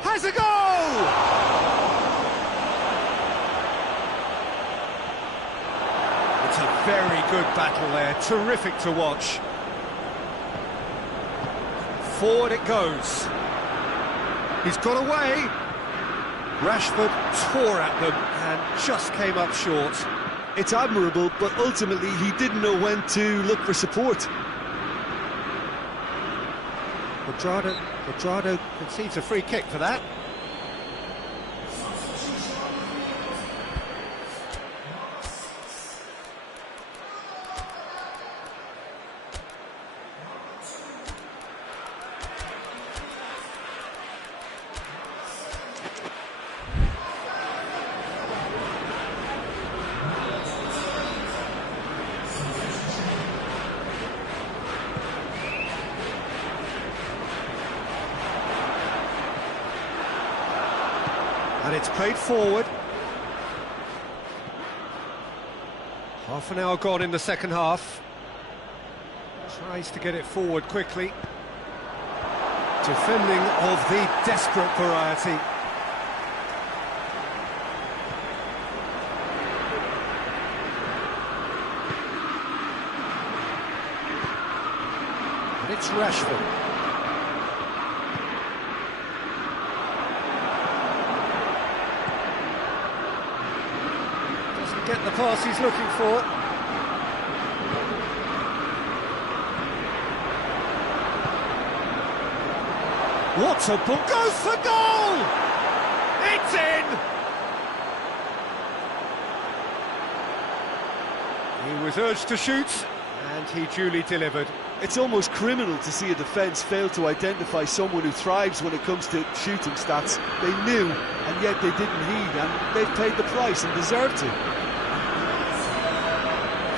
has a goal! It's a very good battle there, terrific to watch. Forward it goes, he's got away. Rashford tore at them and just came up short. It's admirable, but ultimately he didn't know when to look for support. Quadrado concedes a free kick for that. And it's played forward. Half an hour gone in the second half. Tries to get it forward quickly. Defending of the desperate variety. And it's Rashford. pass he's looking for. What a ball! Goes for goal! It's in! He was urged to shoot, and he duly delivered. It's almost criminal to see a defence fail to identify someone who thrives when it comes to shooting stats. They knew, and yet they didn't heed, and they've paid the price and deserve to.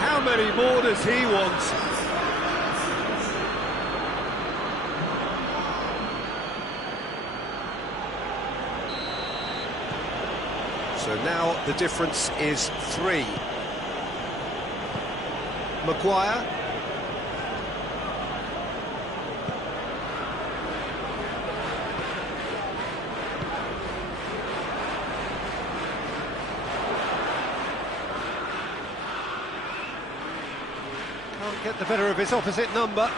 How many more does he want? So now the difference is 3. Maguire. Can't get the better of his opposite number.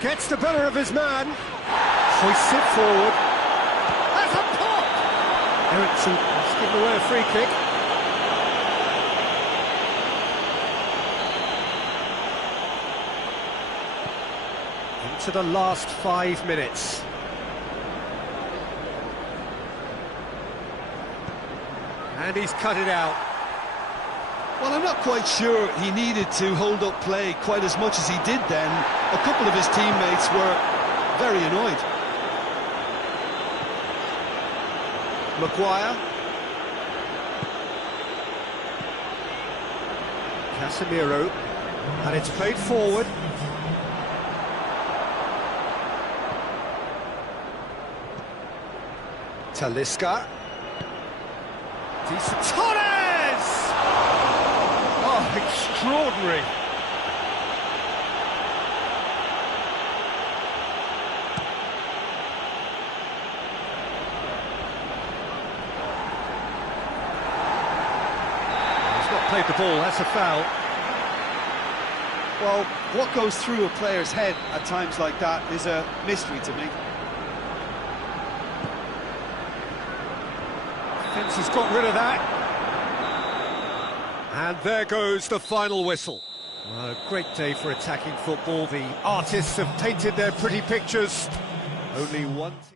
Gets the better of his man. Hoists it forward. That's a pop! Ericsson has given away a free kick. Into the last 5 minutes. And he's cut it out. Well, I'm not quite sure he needed to hold up play quite as much as he did then. A couple of his teammates were very annoyed. Maguire. Casemiro. And it's played forward. Talisca. Decent. Torres! Oh, extraordinary. He's not played the ball, that's a foul. Well, what goes through a player's head at times like that is a mystery to me. Defence has got rid of that. And there goes the final whistle. Well, a great day for attacking football. The artists have painted their pretty pictures. Only one thing.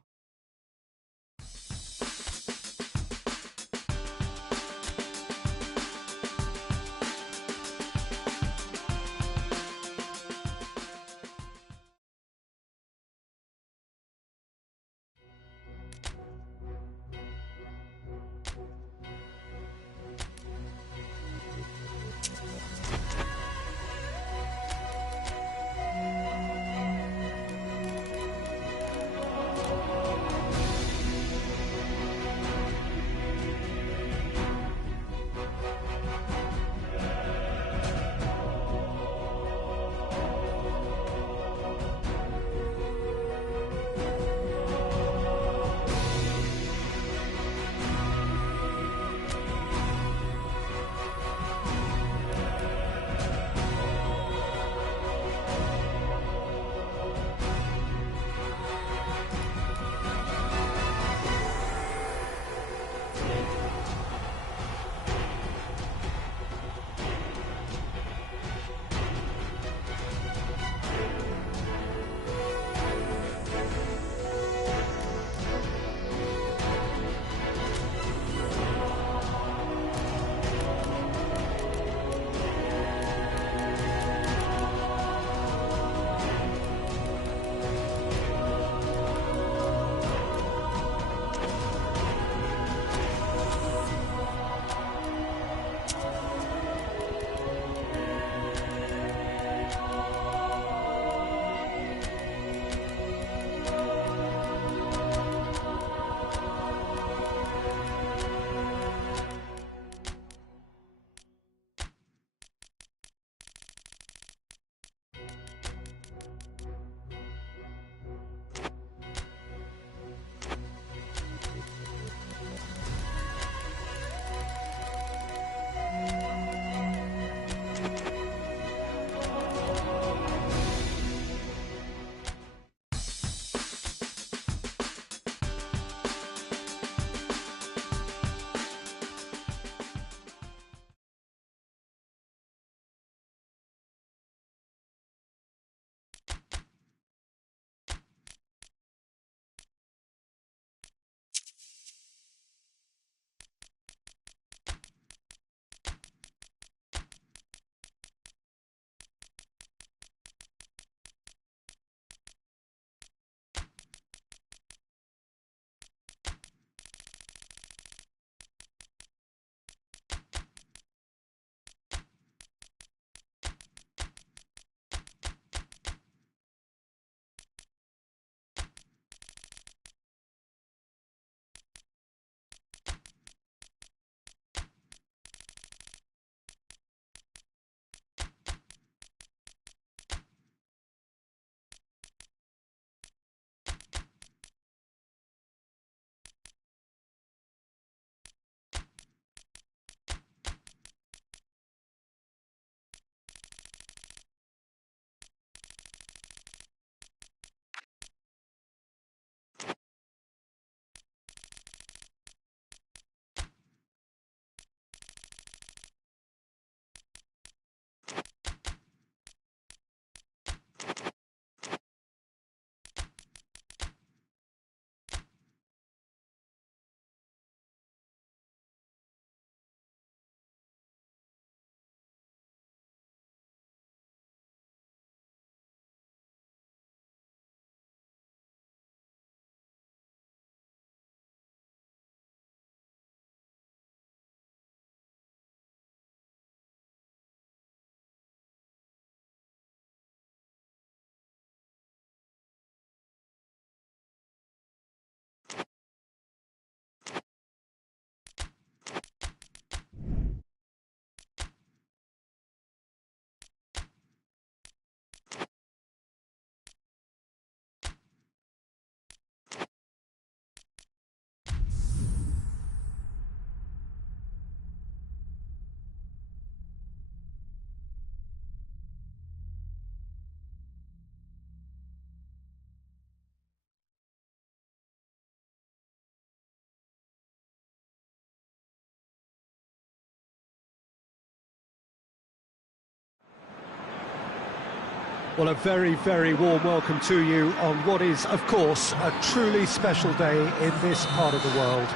Well, a very, very warm welcome to you on what is, of course, a truly special day in this part of the world.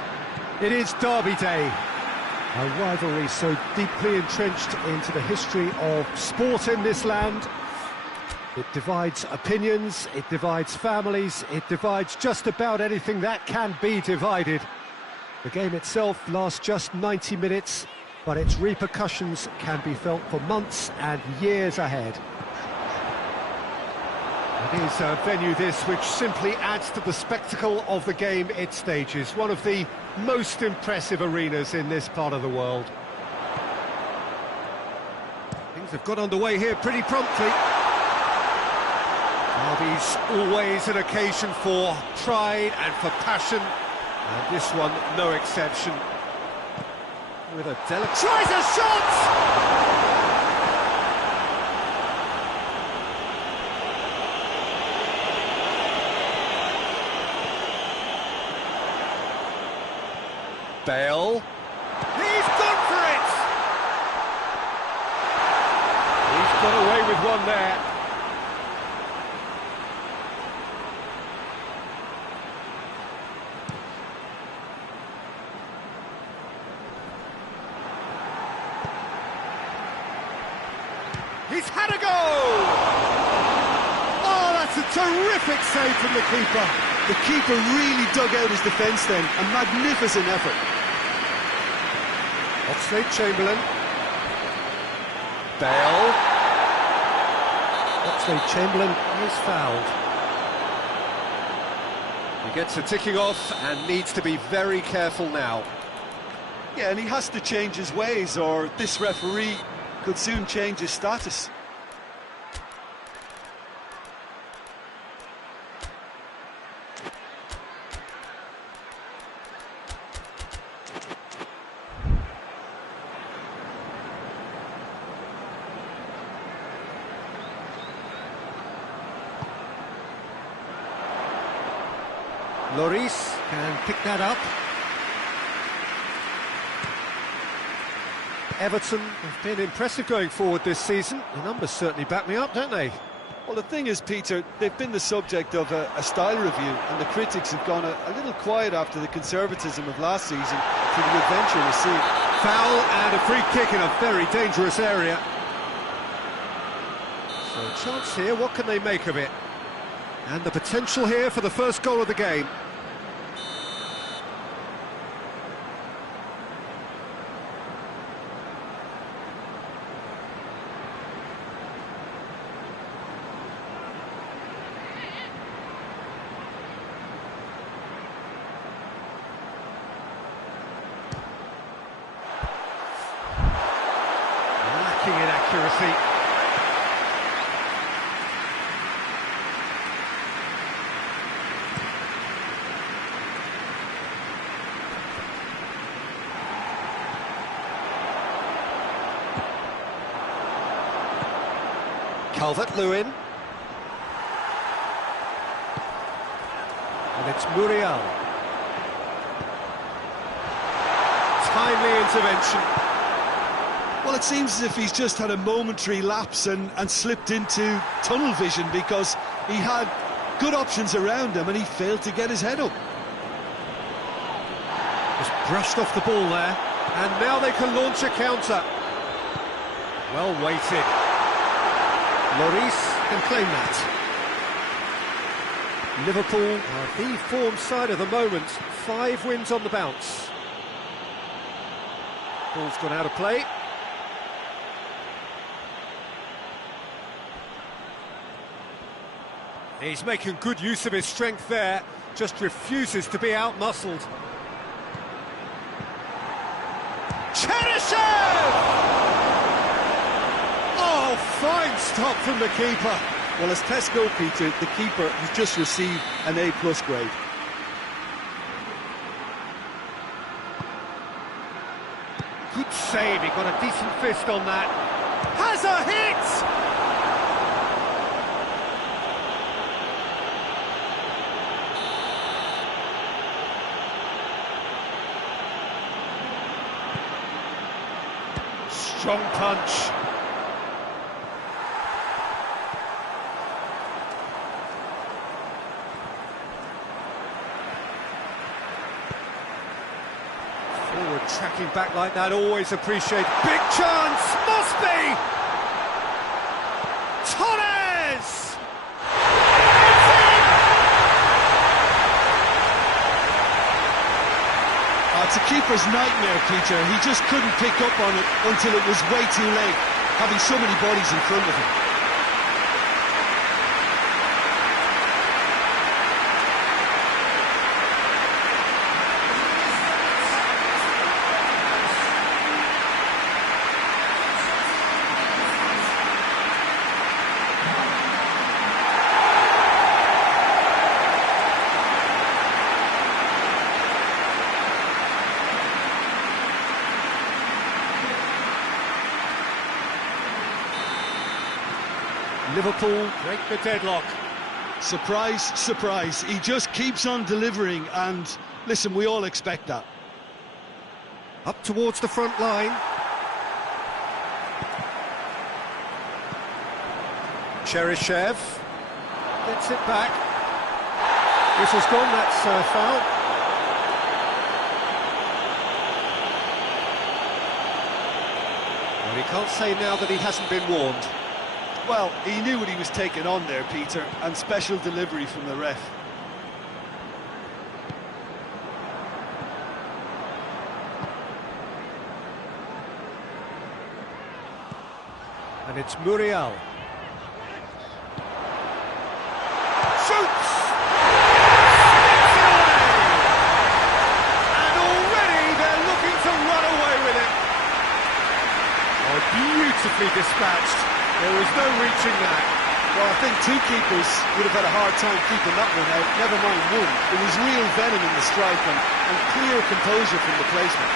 It is Derby Day, a rivalry so deeply entrenched into the history of sport in this land. It divides opinions, it divides families, it divides just about anything that can be divided. The game itself lasts just 90 minutes, but its repercussions can be felt for months and years ahead. It is a venue this which simply adds to the spectacle of the game it stages, one of the most impressive arenas in this part of the world. Things have got underway here pretty promptly. Derby's always an occasion for pride and for passion, and this one no exception. With a delicate... tries a shot! Bale. He's gone for it! He's got away with one there. He's had a go! Oh, that's a terrific save from the keeper. The keeper really dug out his defence then, a magnificent effort. Oxlade-Chamberlain. Bale. Oxlade-Chamberlain is fouled. He gets a ticking off and needs to be very careful now. Yeah, and he has to change his ways, or this referee could soon change his status. Lloris can pick that up. Everton have been impressive going forward this season. The numbers certainly back me up, don't they? Well, the thing is, Peter, they've been the subject of a style review, and the critics have gone a little quiet after the conservatism of last season for the adventure received. Foul and a free kick in a very dangerous area. So a chance here, what can they make of it? And the potential here for the first goal of the game. Lacking in accuracy. Calvert-Lewin. And it's Muriel. Timely intervention. Well, it seems as if he's just had a momentary lapse and slipped into tunnel vision, because he had good options around him and he failed to get his head up. Just brushed off the ball there, and now they can launch a counter. Well weighted. Lloris can claim that. Liverpool are the form side of the moment. 5 wins on the bounce. Ball's gone out of play. He's making good use of his strength there, just refuses to be out-muscled. Cheryshev! Oh, fine stop from the keeper. Well, as tests go, Peter, the keeper has just received an A+ grade. Good save, he got a decent fist on that. Has a hit! Strong punch. Forward tracking back like that, always appreciate. Big chance, must be! Torres! It's a keeper's nightmare, Peter. He just couldn't pick up on it until it was way too late, having so many bodies in front of him. Liverpool break the deadlock. Surprise, surprise. He just keeps on delivering, and listen, we all expect that. Up towards the front line. Cheryshev gets it back. Whistle's gone, that's a foul. Well, he can't say now that he hasn't been warned. Well, he knew what he was taking on there, Peter, and special delivery from the ref. And it's Muriel. Shoots! And already they're looking to run away with it. Oh, beautifully dispatched. There was no reaching that. Well, I think 2 keepers would have had a hard time keeping that one out, never mind 1. It was real venom in the strike and clear composure from the placement.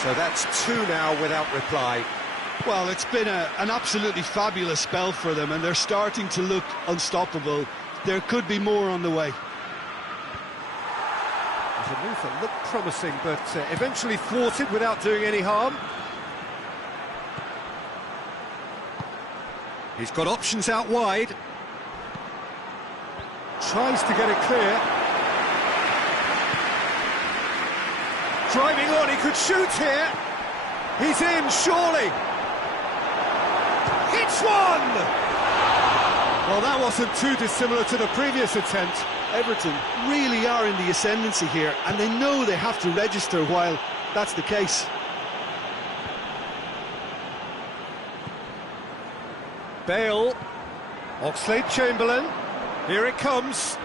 So that's 2 now without reply. Well, it's been an absolutely fabulous spell for them, and they're starting to look unstoppable. There could be more on the way. There's a move that looked promising, but eventually thwarted without doing any harm. He's got options out wide. Tries to get it clear. Driving on, he could shoot here. He's in, surely. Hits one! Well, that wasn't too dissimilar to the previous attempt. Everton really are in the ascendancy here, and they know they have to register while that's the case. Bale, Oxlade-Chamberlain, here it comes.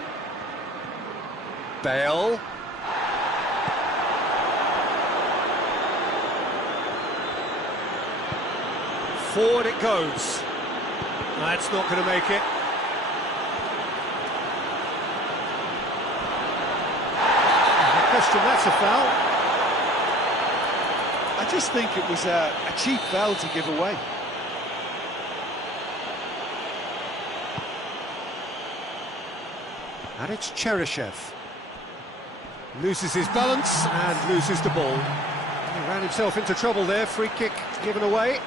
Bale. Forward it goes. That's not going to make it. No question, that's a foul. I just think it was a cheap foul to give away. And it's Cheryshev. Loses his balance and loses the ball. He ran himself into trouble there, free kick given away.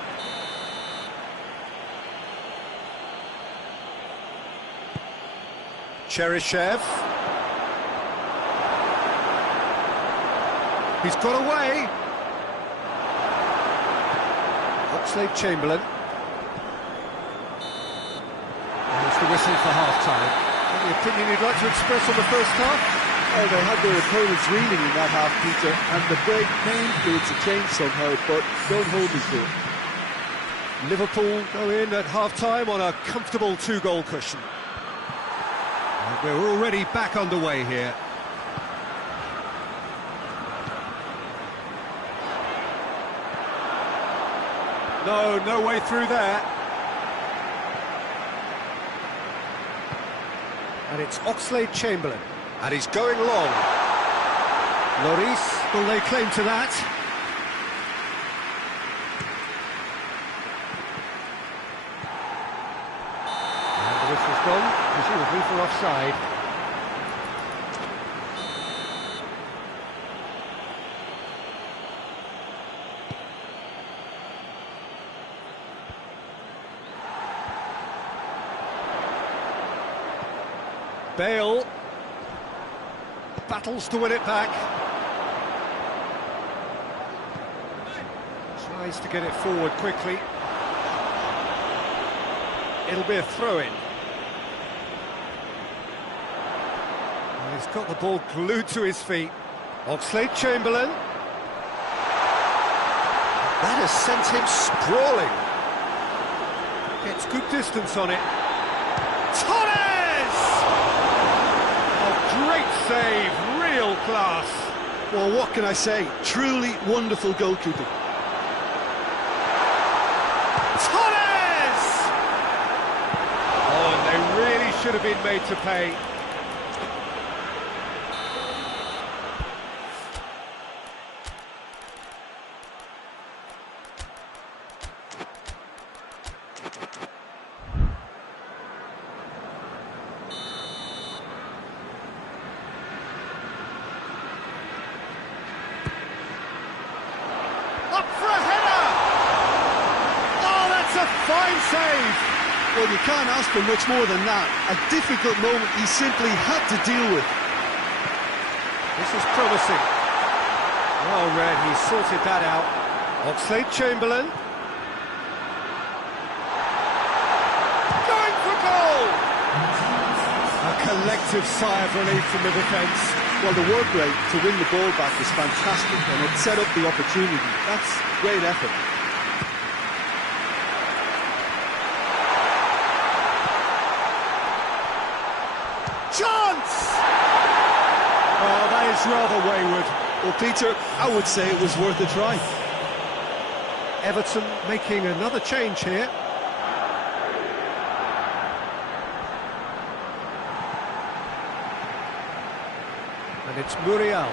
Cheryshev. He's got away. Oxlade-Chamberlain. There's the whistle for half-time. Any opinion you'd like to express on the first half? Oh, they had their opponents reeling in that half, Peter, and the break may influence a change somehow, but don't hold me to it. Liverpool go in at half-time on a comfortable 2-goal cushion. And we're already back underway here. No way through there. And it's Oxlade-Chamberlain. And he's going long. Lloris will lay claim to that. And the whistle's gone, presumably for offside. Bale battles to win it back. Tries to get it forward quickly. It'll be a throw-in. He's got the ball glued to his feet. Oxlade-Chamberlain. That has sent him sprawling. Gets good distance on it. Torres! Great save, real class. Well, what can I say? Truly wonderful goalkeeping. Torres! Oh, and they really should have been made to pay. Fine save! Well, you can't ask for much more than that. A difficult moment he simply had to deal with. This is promising. Well read, he sorted that out. Oxlade-Chamberlain. Going for goal! A collective sigh of relief from the defence. Well, the work rate to win the ball back was fantastic, and it set up the opportunity. That's great effort. Chance! Oh, that is rather wayward. Well, Peter, I would say it was worth a try. Everton making another change here. And it's Muriel.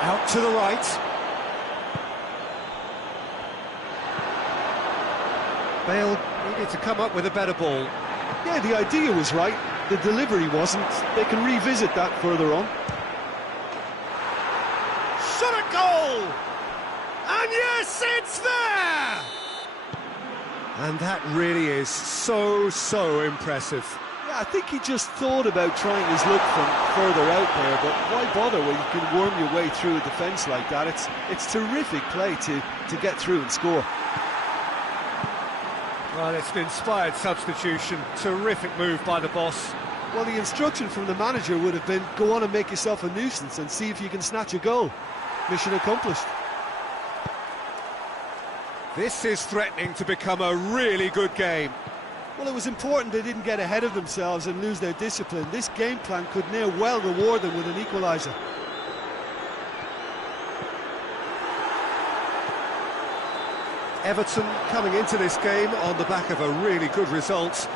Out to the right. Bale needed to come up with a better ball. Yeah, the idea was right, the delivery wasn't. They can revisit that further on. Shot at goal! And yes, it's there! And that really is so impressive. Yeah, I think he just thought about trying his luck from further out there, but why bother when you can worm your way through a defence like that? It's terrific play to get through and score. Well, it's an inspired substitution. Terrific move by the boss. Well, the instruction from the manager would have been, go on and make yourself a nuisance and see if you can snatch a goal. Mission accomplished. This is threatening to become a really good game. Well, it was important they didn't get ahead of themselves and lose their discipline. This game plan could near well reward them with an equaliser. Everton coming into this game on the back of a really good result,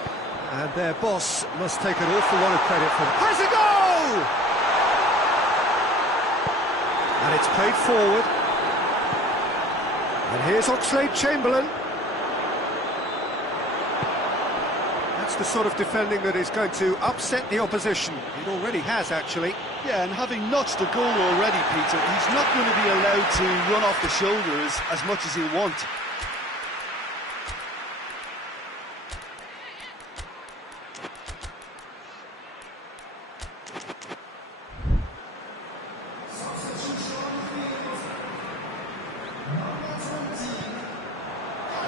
and their boss must take an awful lot of credit for that. Has a goal! And it's played forward. And here's Oxlade-Chamberlain. That's the sort of defending that is going to upset the opposition. It already has, actually. Yeah, and having notched a goal already, Peter, he's not going to be allowed to run off the shoulders as much as he'll want.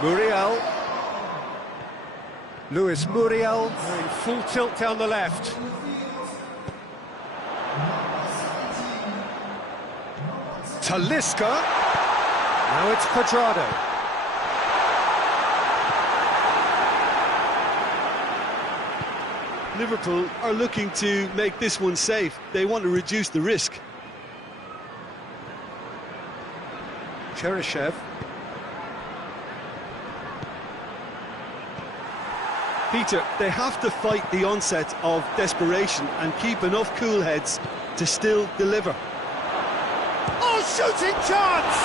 Muriel. Luis Muriel in full tilt down the left. Talisca. Now it's Cuadrado. Liverpool are looking to make this one safe. They want to reduce the risk. Cheryshev. Peter, they have to fight the onset of desperation and keep enough cool heads to still deliver. Oh, shooting chance!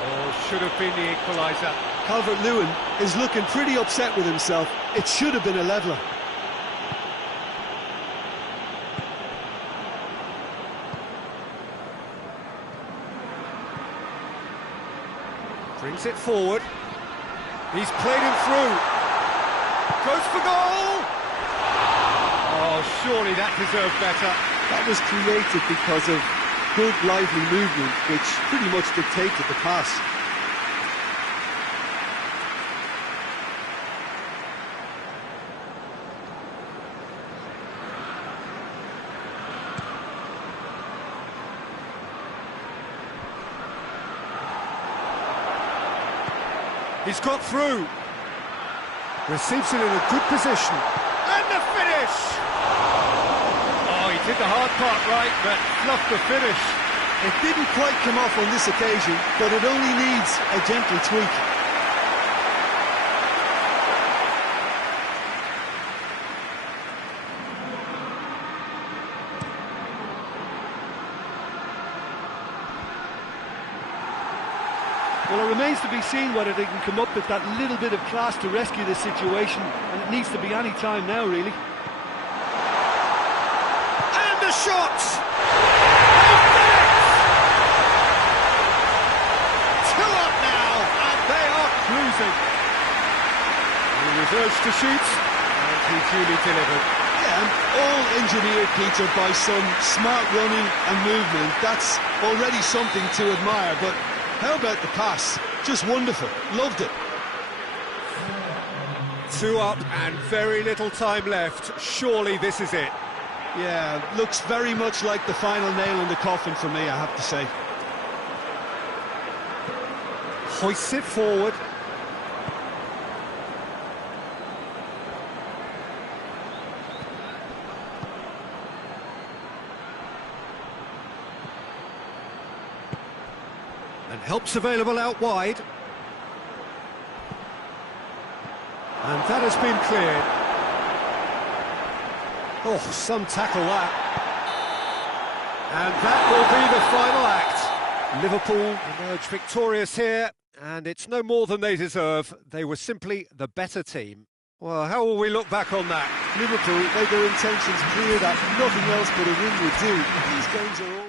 Oh, should have been the equaliser. Calvert-Lewin is looking pretty upset with himself. It should have been a leveller. Brings it forward. He's played him through. Goes for goal! Oh, surely that deserved better. That was created because of good, lively movement, which pretty much dictated the pass. He's got through. Receives it in a good position. And the finish! Oh, he did the hard part right, but fluffed the finish. It didn't quite come off on this occasion, but it only needs a gentle tweak. Well, it remains to be seen whether they can come up with that little bit of class to rescue the situation, and it needs to be any time now, really. And the shot! Two up now, and they are cruising. He was urged to shoot, and he duly delivered. Yeah, and all engineered, Peter, by some smart running and movement. That's already something to admire, but how about the pass? Just wonderful. Loved it. Two up and very little time left. Surely this is it. Yeah, looks very much like the final nail in the coffin for me, I have to say. Hoists it forward. And help's available out wide. And that has been cleared. Oh, some tackle that. And that will be the final act. Liverpool emerge victorious here, and it's no more than they deserve. They were simply the better team. Well, how will we look back on that? Liverpool made their intentions clear that nothing else but a win would do. These games are all